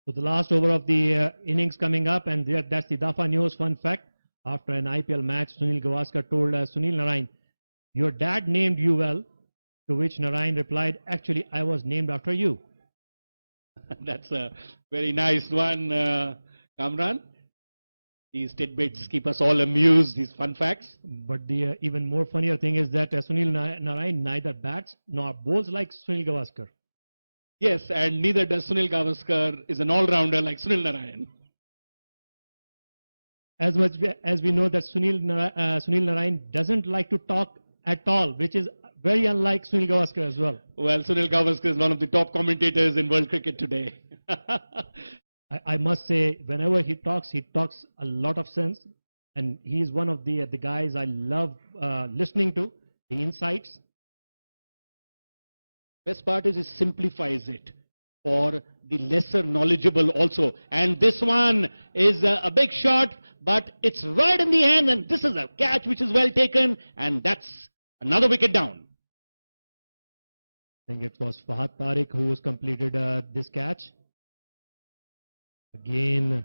So the last over of the innings coming up, and that's the Dafa News fun fact. After an IPL match, Sunil Gavaskar told Sunil Narayan, "Your dad named you well," to which Narayan replied, "Actually, I was named after you." That's a very nice one, Kamran. These tidbits keep us all amused, these fun facts. But the even more funnier thing is that Sunil Narayan neither bats nor bowls like Sunil Gavaskar. Yes, and neither does Sunil Gavaskar is an all-rounder like Sunil Narayan. As much as we know that Sunil Narayan doesn't like to talk at all, which is very unlike Sunil Gavaskar as well. Well, Sunil Gavaskar is one of the top commentators in world cricket today. I must say, whenever he talks a lot of sense, and he's one of the guys I love listening to, the insights. Best part is he simplifies it for the lesser knowledgeable also. And this one is a big shot, but it's right in the hand, and this is a catch which is well taken, and that's another wicket down. I think it was Fahad Tariq who was completed this catch. Again,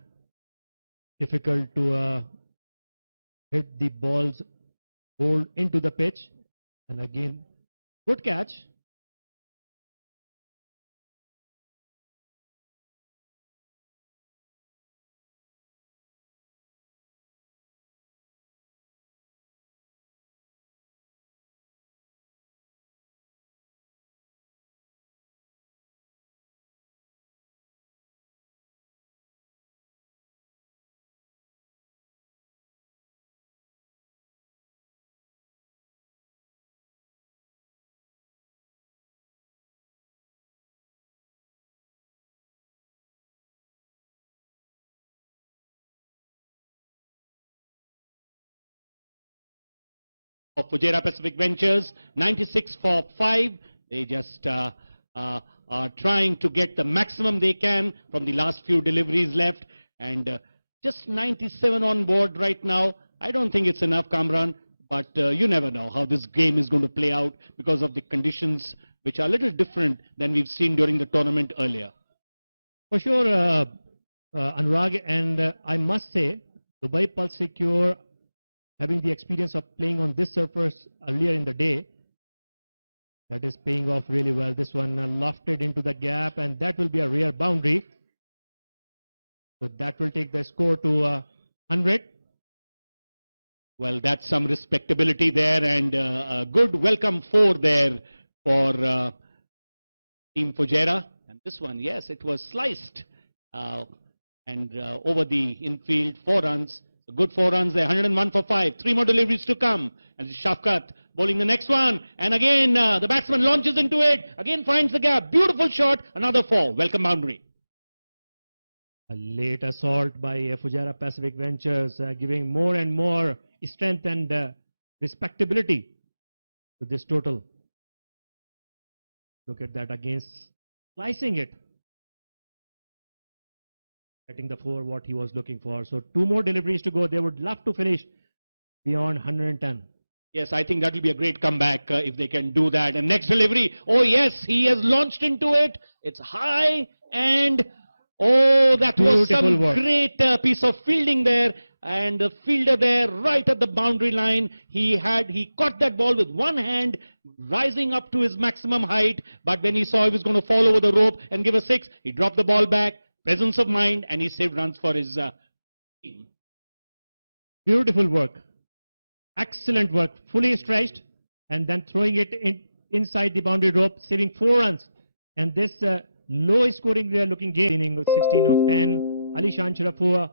difficult to hit the balls bowled into the pitch. And again, good catch. Of Fujairah Pacific Ventures, 96 for 5. They just are trying to get the maximum they can from the last few deliveries left, and just 97 on board right now. I don't think it's enough, Kamran, but you never know how this game is going to play out because of the conditions which are a little different than we've seen during the tournament earlier. For sure, Anurag, and I must say, Dubai Pulse Secure, having the experience of playing on this surface earlier in the day, that is paying off really well. This one lofted into the gap, and that will be a rear boundary. So that will take the score to 100. Well, that's some respectability there, and a good welcome 4 there for Team Fujairah. And this one, yes, it was sliced and over the infield, 4 runs. A good 4 runs there, 101 for 5. 3 more deliveries to come. And Shafkat bowling the next one. And again, the batsman launches into it. Again finds the gap. Beautiful shot. Another 4. Welcome boundary. A late assault by Fujairah Pacific Ventures, giving more and more strength and respectability to this total. Look at that, again, slicing it. Getting the 4 what he was looking for. So 2 more deliveries to go. They would love to finish beyond 110. Yes, I think that will be a great comeback if they can do that. And next delivery, oh yes, he has launched into it. It's high, and oh, that was some great piece of fielding there. And the fielder there right at the boundary line, he caught that ball with one hand, rising up to his maximum height. But when he saw he was going to fall over the rope and give a 6, he dropped the ball back. Presence of mind, and he saved runs for his team. Beautiful work. Excellent work. Fully stretched, and then throwing it inside the boundary rope, saving 4 runs. And this low scoring we are looking game, 16 of 10, Ali Shan Sharafua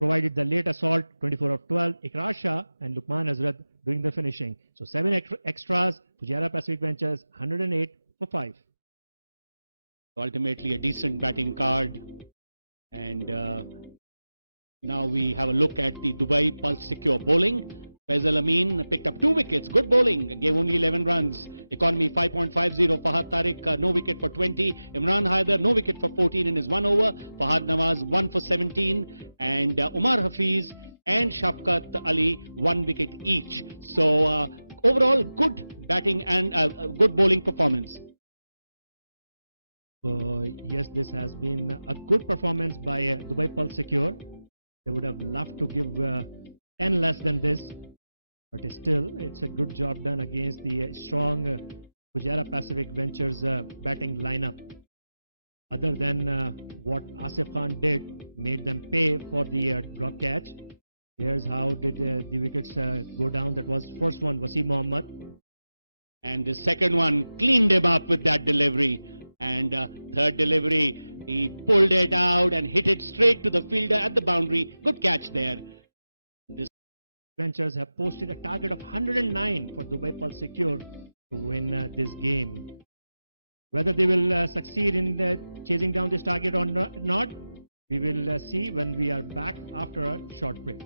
provided the late assault, 24 of 12. Ikrar Shah and Lukman Hazrat doing the finishing. So 7 extras, Fujairah Pacific Ventures, 108 for 5. Ultimately a decent batting card. And now we have a look at the Dubai Pulse Secure bowling. Faisal Amin picked up 2 wickets, good bowling, gave only 11 runs. Economy 5.50, Fahad Tariq no wicket for 20. Imran Haider no wicket for 14 in his 1 over. Fahad Nawaz 1 for 17. And Umar Hafiz and Shafqat Ali 1 wicket each. So overall good batting and good bowling performance. So yes, this has been a good performance by Dubai Pulse Secure. They would have loved to give 10 less than this, but still it's a good job done against the strong Fujairah Pacific Ventures batting lineup. Other than what Asif Khan did, made them pay for the drop catch. Here's how did the wickets go down. That was first one, Wasim Mohammad. And the second one cleaned him up with that delivery. And third delivery, he pulled it out and hit it straight to the fielder at the boundary. Good catch there. This Ventures have posted a target of 109 for Dubai Pulse Secure to win this game. Whether they will succeed in chasing down this target or not, we will see when we are back after a short break.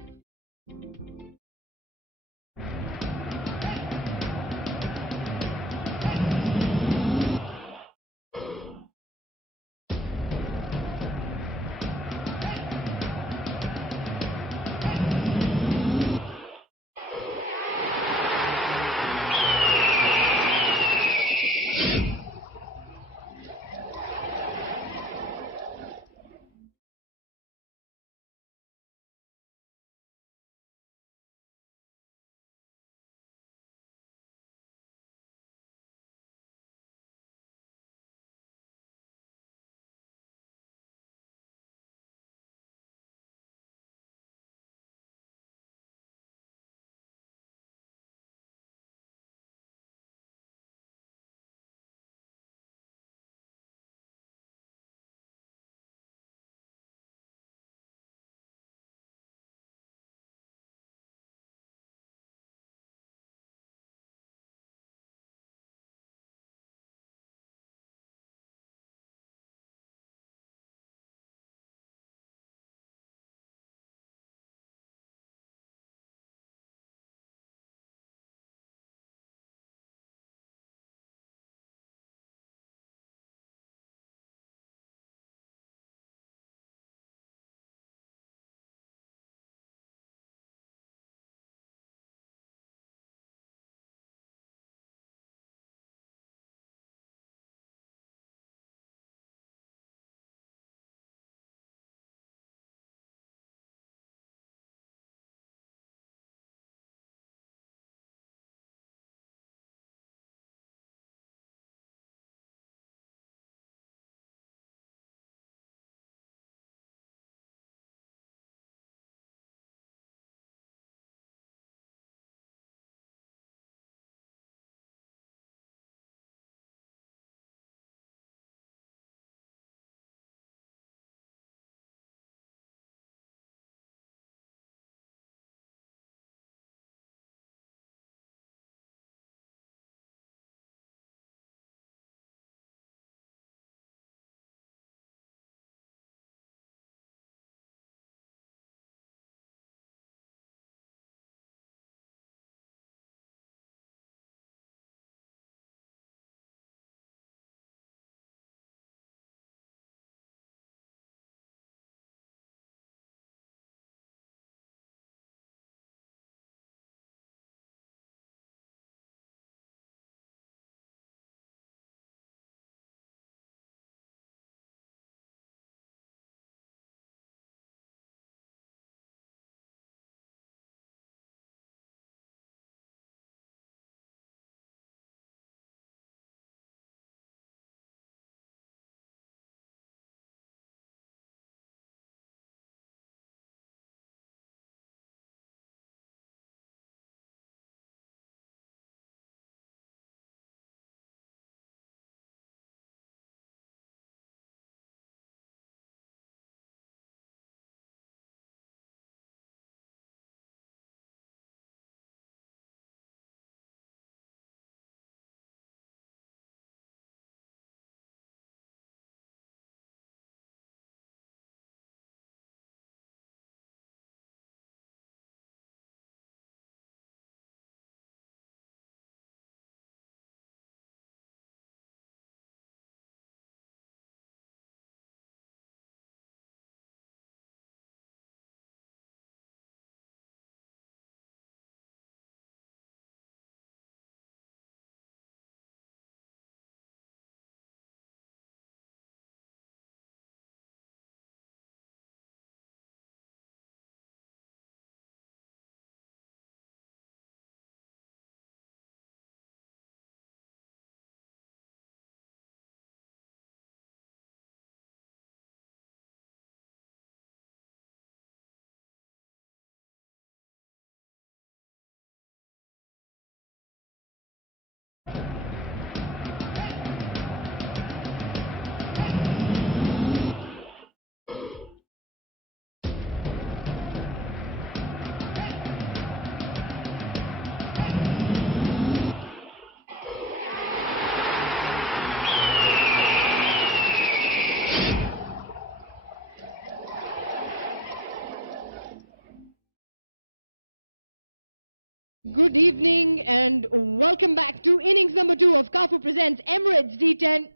Good evening and welcome back to innings number 2 of Kafu presents Emirates D10.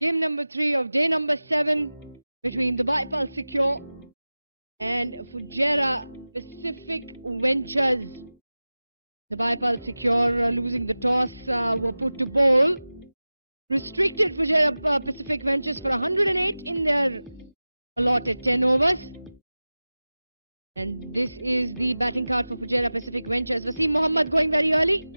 Game number 3 of day number 7 between Dubai Pulse Secure and Fujairah Pacific Ventures. Dubai Pulse Secure losing the toss were put to bowl. Restricted Fujairah Pacific Ventures for 108 in their allotted 10 overs. And this is the batting card for Fujairah Pacific Ventures. Wasim Mohammad going very early.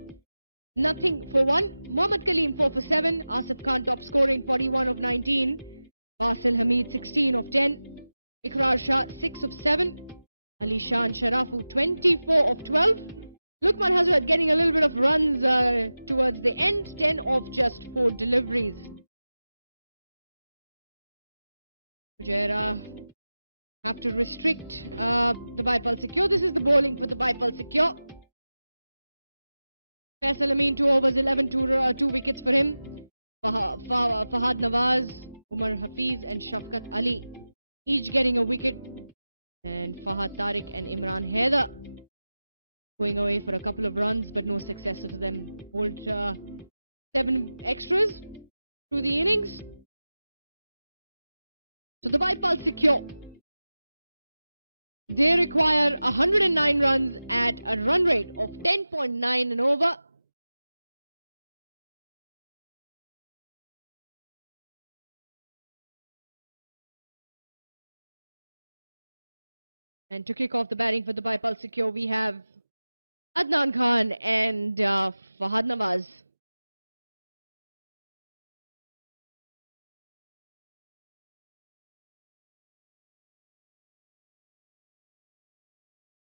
Nothing for 1. Mohammad Kaleem 4 for 7. Asif Khan top scoring 41 of 19. Basil Hamid 16 of 10. Ikrar Shah 6 of 7. Ali Shah and Sharafu 24 of 12. Lukman Hazrat getting a little bit of runs towards the end. 10 of just 4 deliveries. Fujairah have to restrict Dubai Pulse Secure. This is the bowling for Dubai Pulse Secure. Faisal Amin 2 overs 11, 2 wickets for him. Fahad Nawaz, Umar Hafiz and Shafqat Ali each getting a wicket. And Fahad Tariq and Imran Haider going away for a couple of runs but no success for them. Bowled 7 extras through the innings. So Dubai Pulse Secure, they require 109 runs at a run rate of 10.9 an over. And to kick off the batting for Dubai Pulse Secure, we have Adnan Khan and Fahad Nawaz.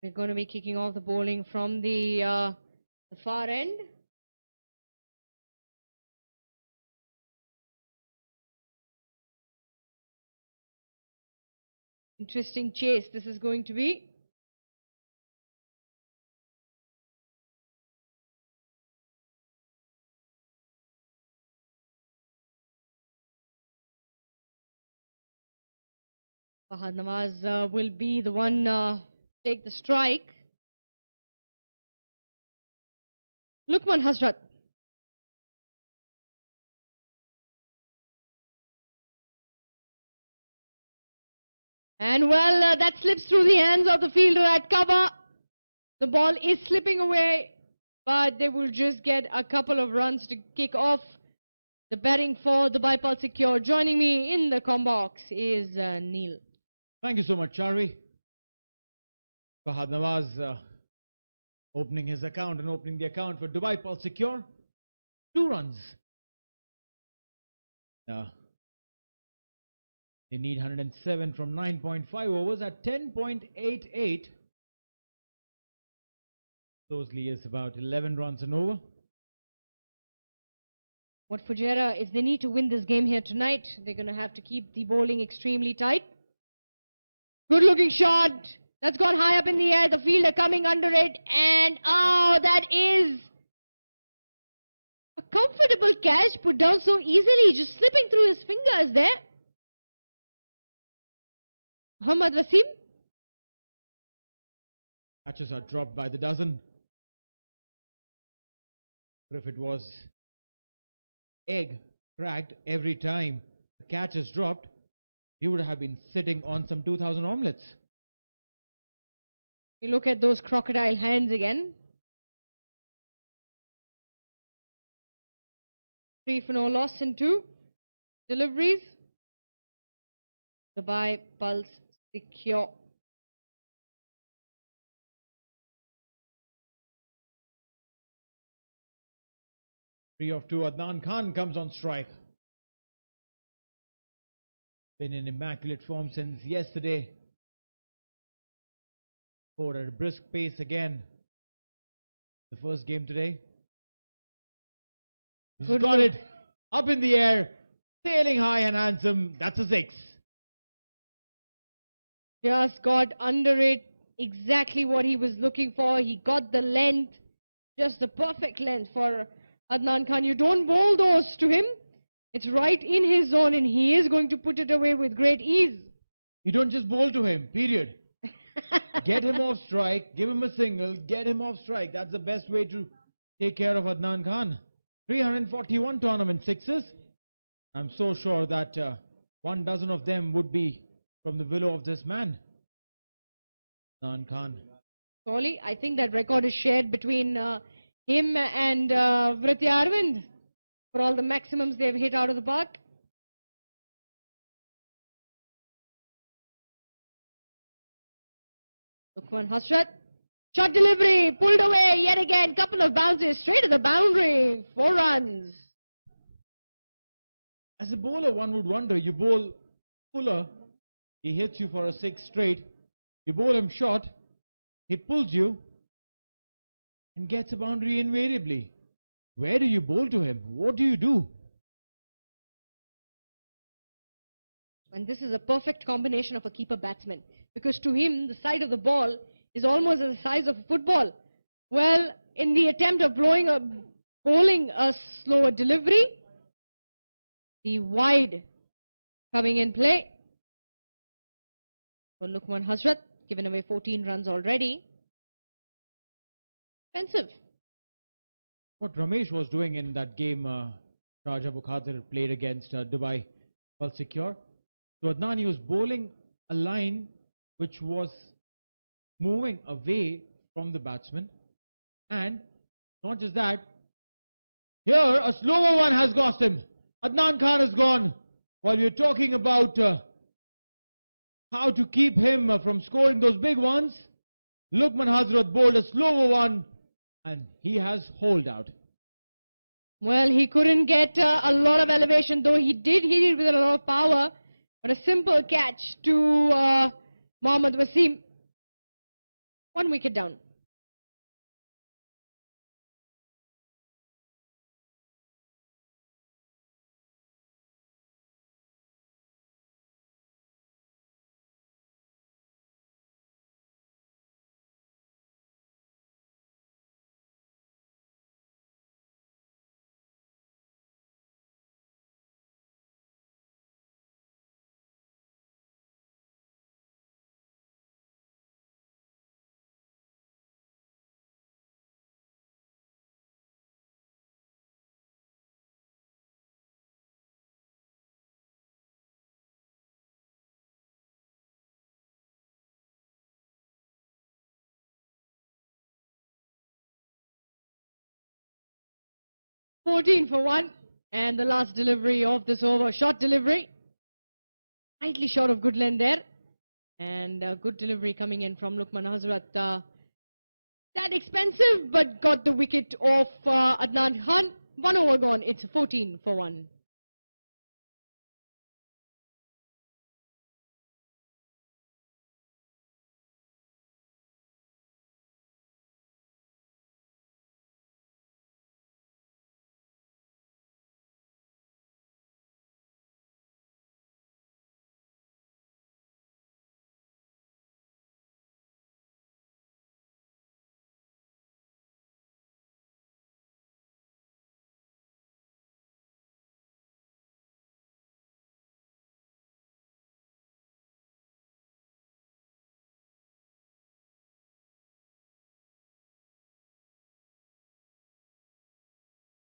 We're going to be kicking off the bowling from the far end. Interesting chase this is going to be. Fahad Nawaz will be the one take the strike. Lukman Hazrat. And well, that slips through the hands of the fielder at cover. The ball is slipping away, but they will just get a couple of runs to kick off the batting for Dubai Pulse Secure. Joining me in the com box is Neil. Thank you so much, Charvi. Fahad Nawaz opening his account and opening the account for Dubai Pulse Secure. 2 runs. They need 107 from 9.5 overs at 10.88. Closely is about 11 runs an over. What Fujairah, if they need to win this game here tonight, they're going to have to keep the bowling extremely tight. Good looking shot. That's gone high up in the air. The fielder coming under it. And oh, that is a comfortable catch put down so easily. Just slipping through his fingers there. Muhammad Wasim. Catches are dropped by the dozen. But if it was egg cracked every time the catch is dropped, he would have been sitting on some 2,000 omelets. You look at those crocodile hands again. 3 for no loss in 2 deliveries. Dubai Pulse Secure. Three of 2. Adnan Khan comes on strike. Been in immaculate form since yesterday. Scored at a brisk pace again. The first game today. He's got it up in the air, sailing high and handsome. That's a 6. Just got under it. Exactly what he was looking for. He got the length. Just the perfect length for Adnan Khan. You don't bowl those to him. It's right in his zone and he is going to put it away with great ease. You don't just bowl to him, period. Get him off strike, give him a single, get him off strike. That's the best way to take care of Adnan Khan. 341 tournament sixes. I'm so sure that 1 dozen of them would be from the willow of this man, Adnan Khan. Surely, I think that record is shared between him and Vritya Arvind for all the maximums they've hit out of the park. Lukman Hasrat. Shot delivery, pulled away yet again. Couple of bounces straight to the boundary. 4 runs. As a bowler, one would wonder, you bowl Fuller, he hits you for a 6 straight. You bowl him short, he pulls you and gets a boundary invariably. Where do you bowl to him? What do you do? And this is a perfect combination of a keeper batsman. Because to him, the side of the ball is almost the size of a football. Well, in the attempt of bowling a slower delivery, the wide coming in play for Lukman Hasrat, given away 14 runs already. Expensive. What Ramesh was doing in that game Raja Bukhadir played against Dubai Pulse Secure. So Adnan, he was bowling a line which was moving away from the batsman. And not just that, here a slower one has cost him. Adnan Khan is gone. While we're talking about how to keep him from scoring those big ones, Lukman Hazrat bowled a slower one and he has holed out. Well, he couldn't get a lot of elevation, though he did hit it with a lot of power. But a simple catch to Mohammad Wasim. 1 wicket down. $14 for 1. And the last delivery of this over, short delivery. Slightly short of good length there. And good delivery coming in from Lukman Hazrat. That expensive, but got the wicket of Adnan Khan. 1 over gone. It's 14 for 1.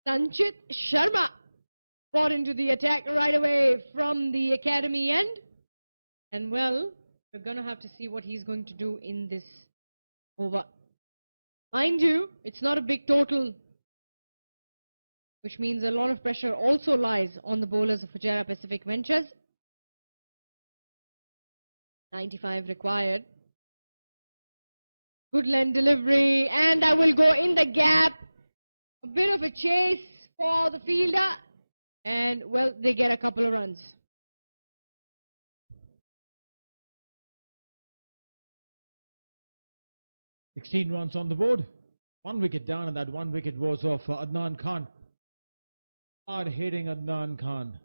Sanchit Sharma brought into the attack right away from the academy end. And well, we're going to have to see what he's going to do in this over. Mind you, it's not a big total, which means a lot of pressure also lies on the bowlers of Fujairah Pacific Ventures. 95 required. Good length delivery, and I will go in the gap. A bit of a chase for the fielder, and well, they get a couple of runs. $16 runs on the board. 1 wicket down, and that 1 wicket was of Adnan Khan. Hard hitting Adnan Khan.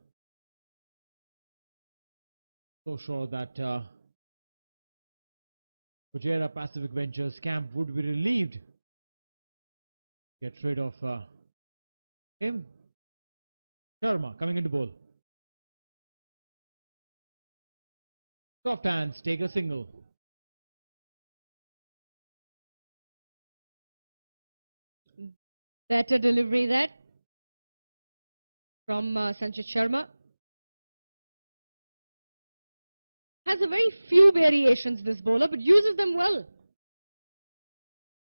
So sure that Fujairah Pacific Ventures camp would be relieved. Get rid of him. Sharma coming into bowl. Soft hands, take a single. Better delivery there from Sanchit Sharma. Has a very few variations, this bowler, but uses them well.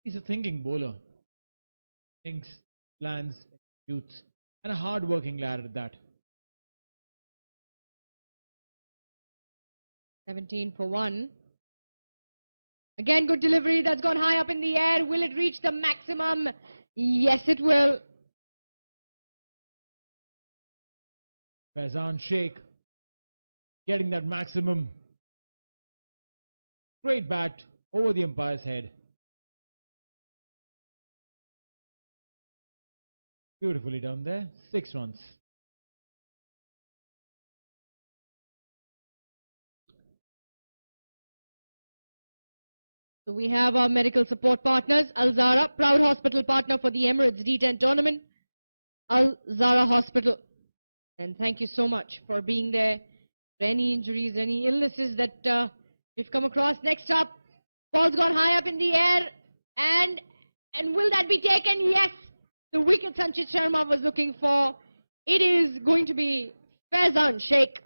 He's a thinking bowler. Thinks, plans, shoots, and a hard-working lad at that. 17 for 1. Again, good delivery. That's gone high up in the air. Will it reach the maximum? Yes, it will. Faizan Sheikh getting that maximum. Great bat over the umpire's head. Beautifully done there. 6 runs. So we have our medical support partners, Al Zahra, proud hospital partner for the Emirates D10 tournament. Al Zahra Hospital. And thank you so much for being there. For any injuries, any illnesses that we've come across. Next up, ball's gone high up in the air. And will that be taken? Yes. The wicket Sanchit Sharma was looking for. It is going to be Faizan Sheikh.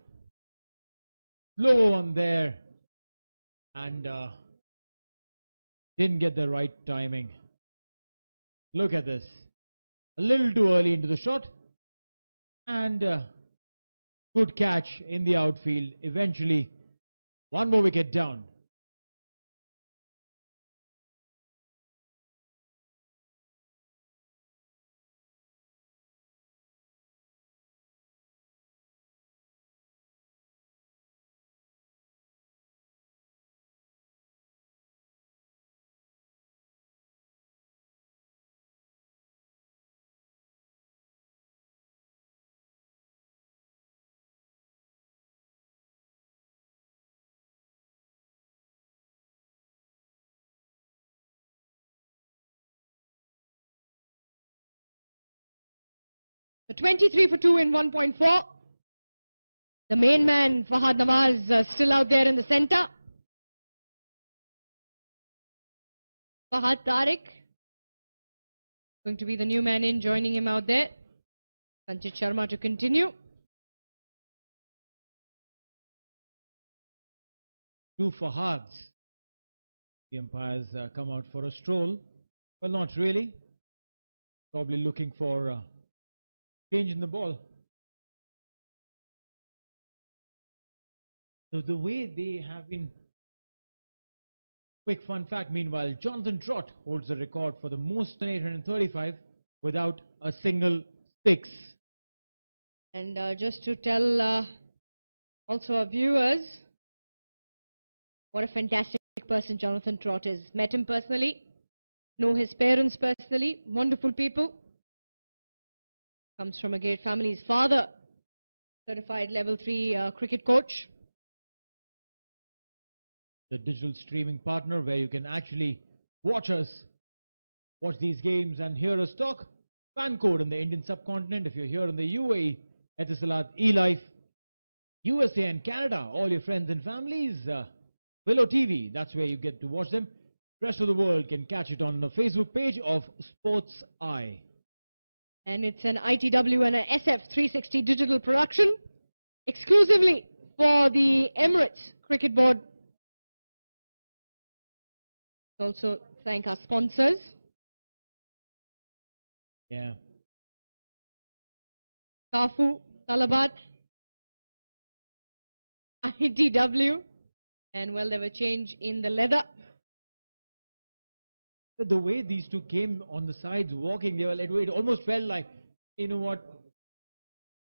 Low one there. And didn't get the right timing. Look at this. A little too early into the shot. And good catch in the outfield. Eventually, one more wicket down. The 23 for 2 in 1.4. The main man, Fahad Nawaz, still out there in the center. Fahad Tariq going to be the new man in, joining him out there. Sanchit Sharma to continue. 2 Fahads. The umpires come out for a stroll. Well, not really. Probably looking for change in the ball. So the way they have been. Quick fun fact, meanwhile, Jonathan Trott holds the record for the most 835 without a single 6. And just to tell also our viewers what a fantastic person Jonathan Trott is. Met him personally, know his parents personally, wonderful people. Comes from a great family. His father, certified level 3 cricket coach. The digital streaming partner where you can actually watch these games and hear us talk. Fancode in the Indian subcontinent. If you're here in the UAE, Etisalat, eLife, USA and Canada, all your friends and families, Willow TV, that's where you get to watch them. The rest of the world can catch it on the Facebook page of Sports Eye. And it's an ITW and an SF360 digital production exclusively for the Emirates Cricket Board. Also thank our sponsors. Yeah. Kafu, Talabat, ITW, and well, there was change in the leather. The way these two came on the sides walking, it almost felt like, you know what,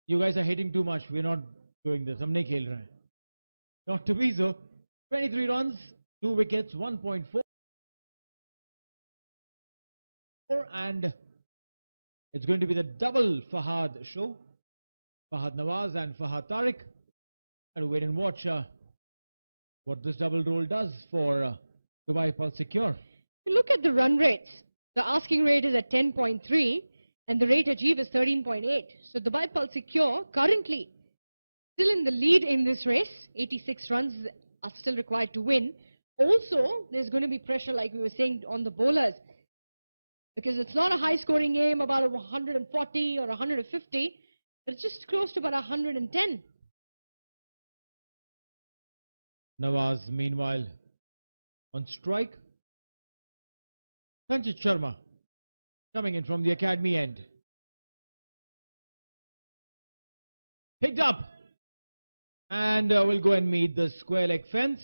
you guys are hitting too much, we're not doing this, hum nahi khel rahe hain. Not to be so. 23 runs, 2 wickets, 1.4, and it's going to be the double Fahad show. Fahad Nawaz and Fahad Tariq. And wait and watch what this double role does for Dubai Pulse Secure. If you look at the run rates, the asking rate is at 10.3 and the rate achieved is 13.8. So Dubai Pulse Secure currently still in the lead in this race. 86 runs are still required to win. Also, there's going to be pressure, like we were saying, on the bowlers. because it's not a high scoring game, about 140 or 150, but it's just close to about 110. Nawaz, meanwhile, on strike. Sanchit Sharma coming in from the academy end. Picked up. And we'll go and meet the square leg fence.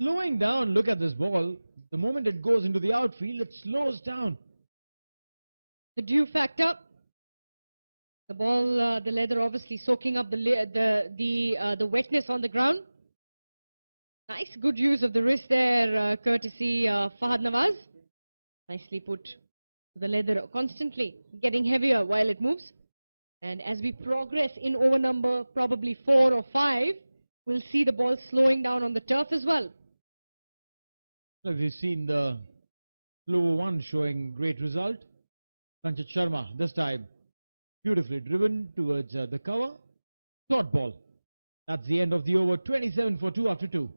Slowing down, look at this ball. The moment it goes into the outfield, it slows down. The dew factor. The ball, the leather obviously soaking up the wetness on the ground. Nice, good use of the wrist there, courtesy Fahad Nawaz. Nicely put. The leather constantly getting heavier while it moves. And as we progress in over number probably 4 or 5, we'll see the ball slowing down on the turf as well. We've seen the slow one showing great result. Sanchit Sharma this time beautifully driven towards the cover. Short ball. That's the end of the over. 27 for 2 after 2.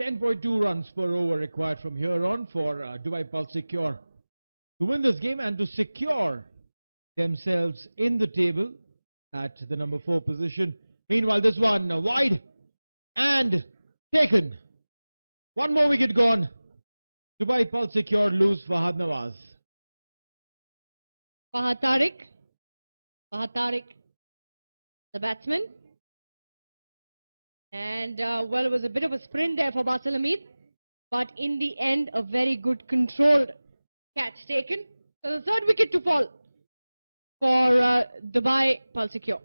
.2 runs per over required from here on for Dubai Pulse Secure to win this game and to secure themselves in the table at the number 4 position. Meanwhile, this one wide and taken. One more wicket gone. Dubai Pulse Secure lose Fahad Nawaz. Fahad Tariq, the batsman. And, well, it was a bit of a sprint there for Basil Hamid. But in the end, a very good controlled catch taken. So the third wicket to fall for Dubai Pulse Secure.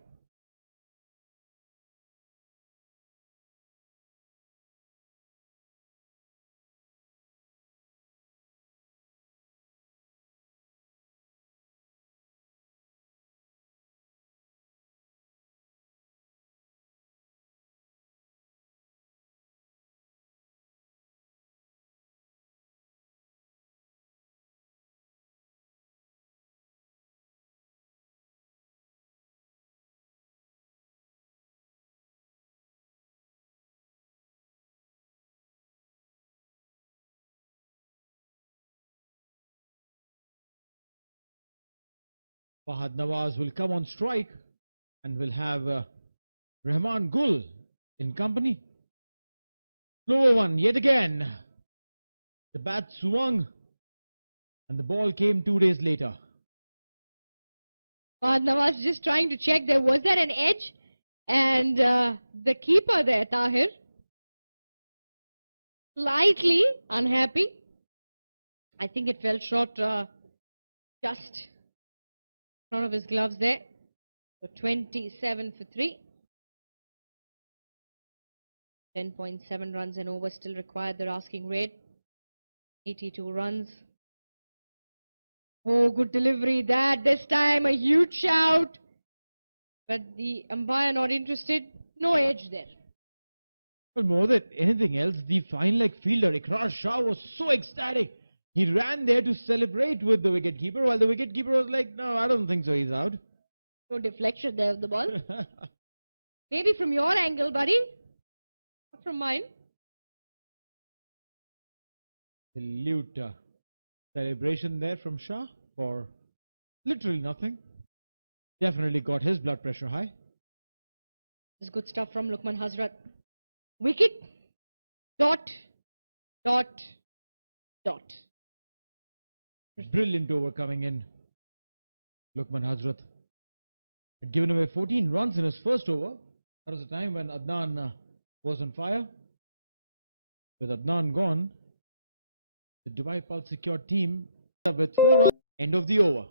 Fahad Nawaz will come on strike and will have Rahman Gul in company. Lower one yet again. The bat swung and the ball came 2 days later. Fahad Nawaz just trying to check there. Was there an edge? And the keeper there, Tahir, slightly unhappy. I think it fell short just in front of his gloves there. So 27 for 3. 10.7 runs and over still required. They're asking rate. 82 runs. Oh, good delivery. That this time a huge shout. But the umpire not interested. No edge there. But more than anything else, the fine leg fielder Ikrar Shah was so ecstatic. He ran there to celebrate with the wicketkeeper, while the wicketkeeper was like, no, I don't think so, he's out. No deflection there of the ball. Maybe from your angle, buddy. Not from mine. Salute celebration there from Shah for literally nothing. Definitely got his blood pressure high. This is good stuff from Lukman Hazrat. Wicket. Dot. Dot. Dot. Brilliant over coming in. Lukman Hazrat had given away 14 runs in his first over. That was the time when Adnan was on fire. With Adnan gone, the Dubai Pulse Secure team with 4 runs, end of the over.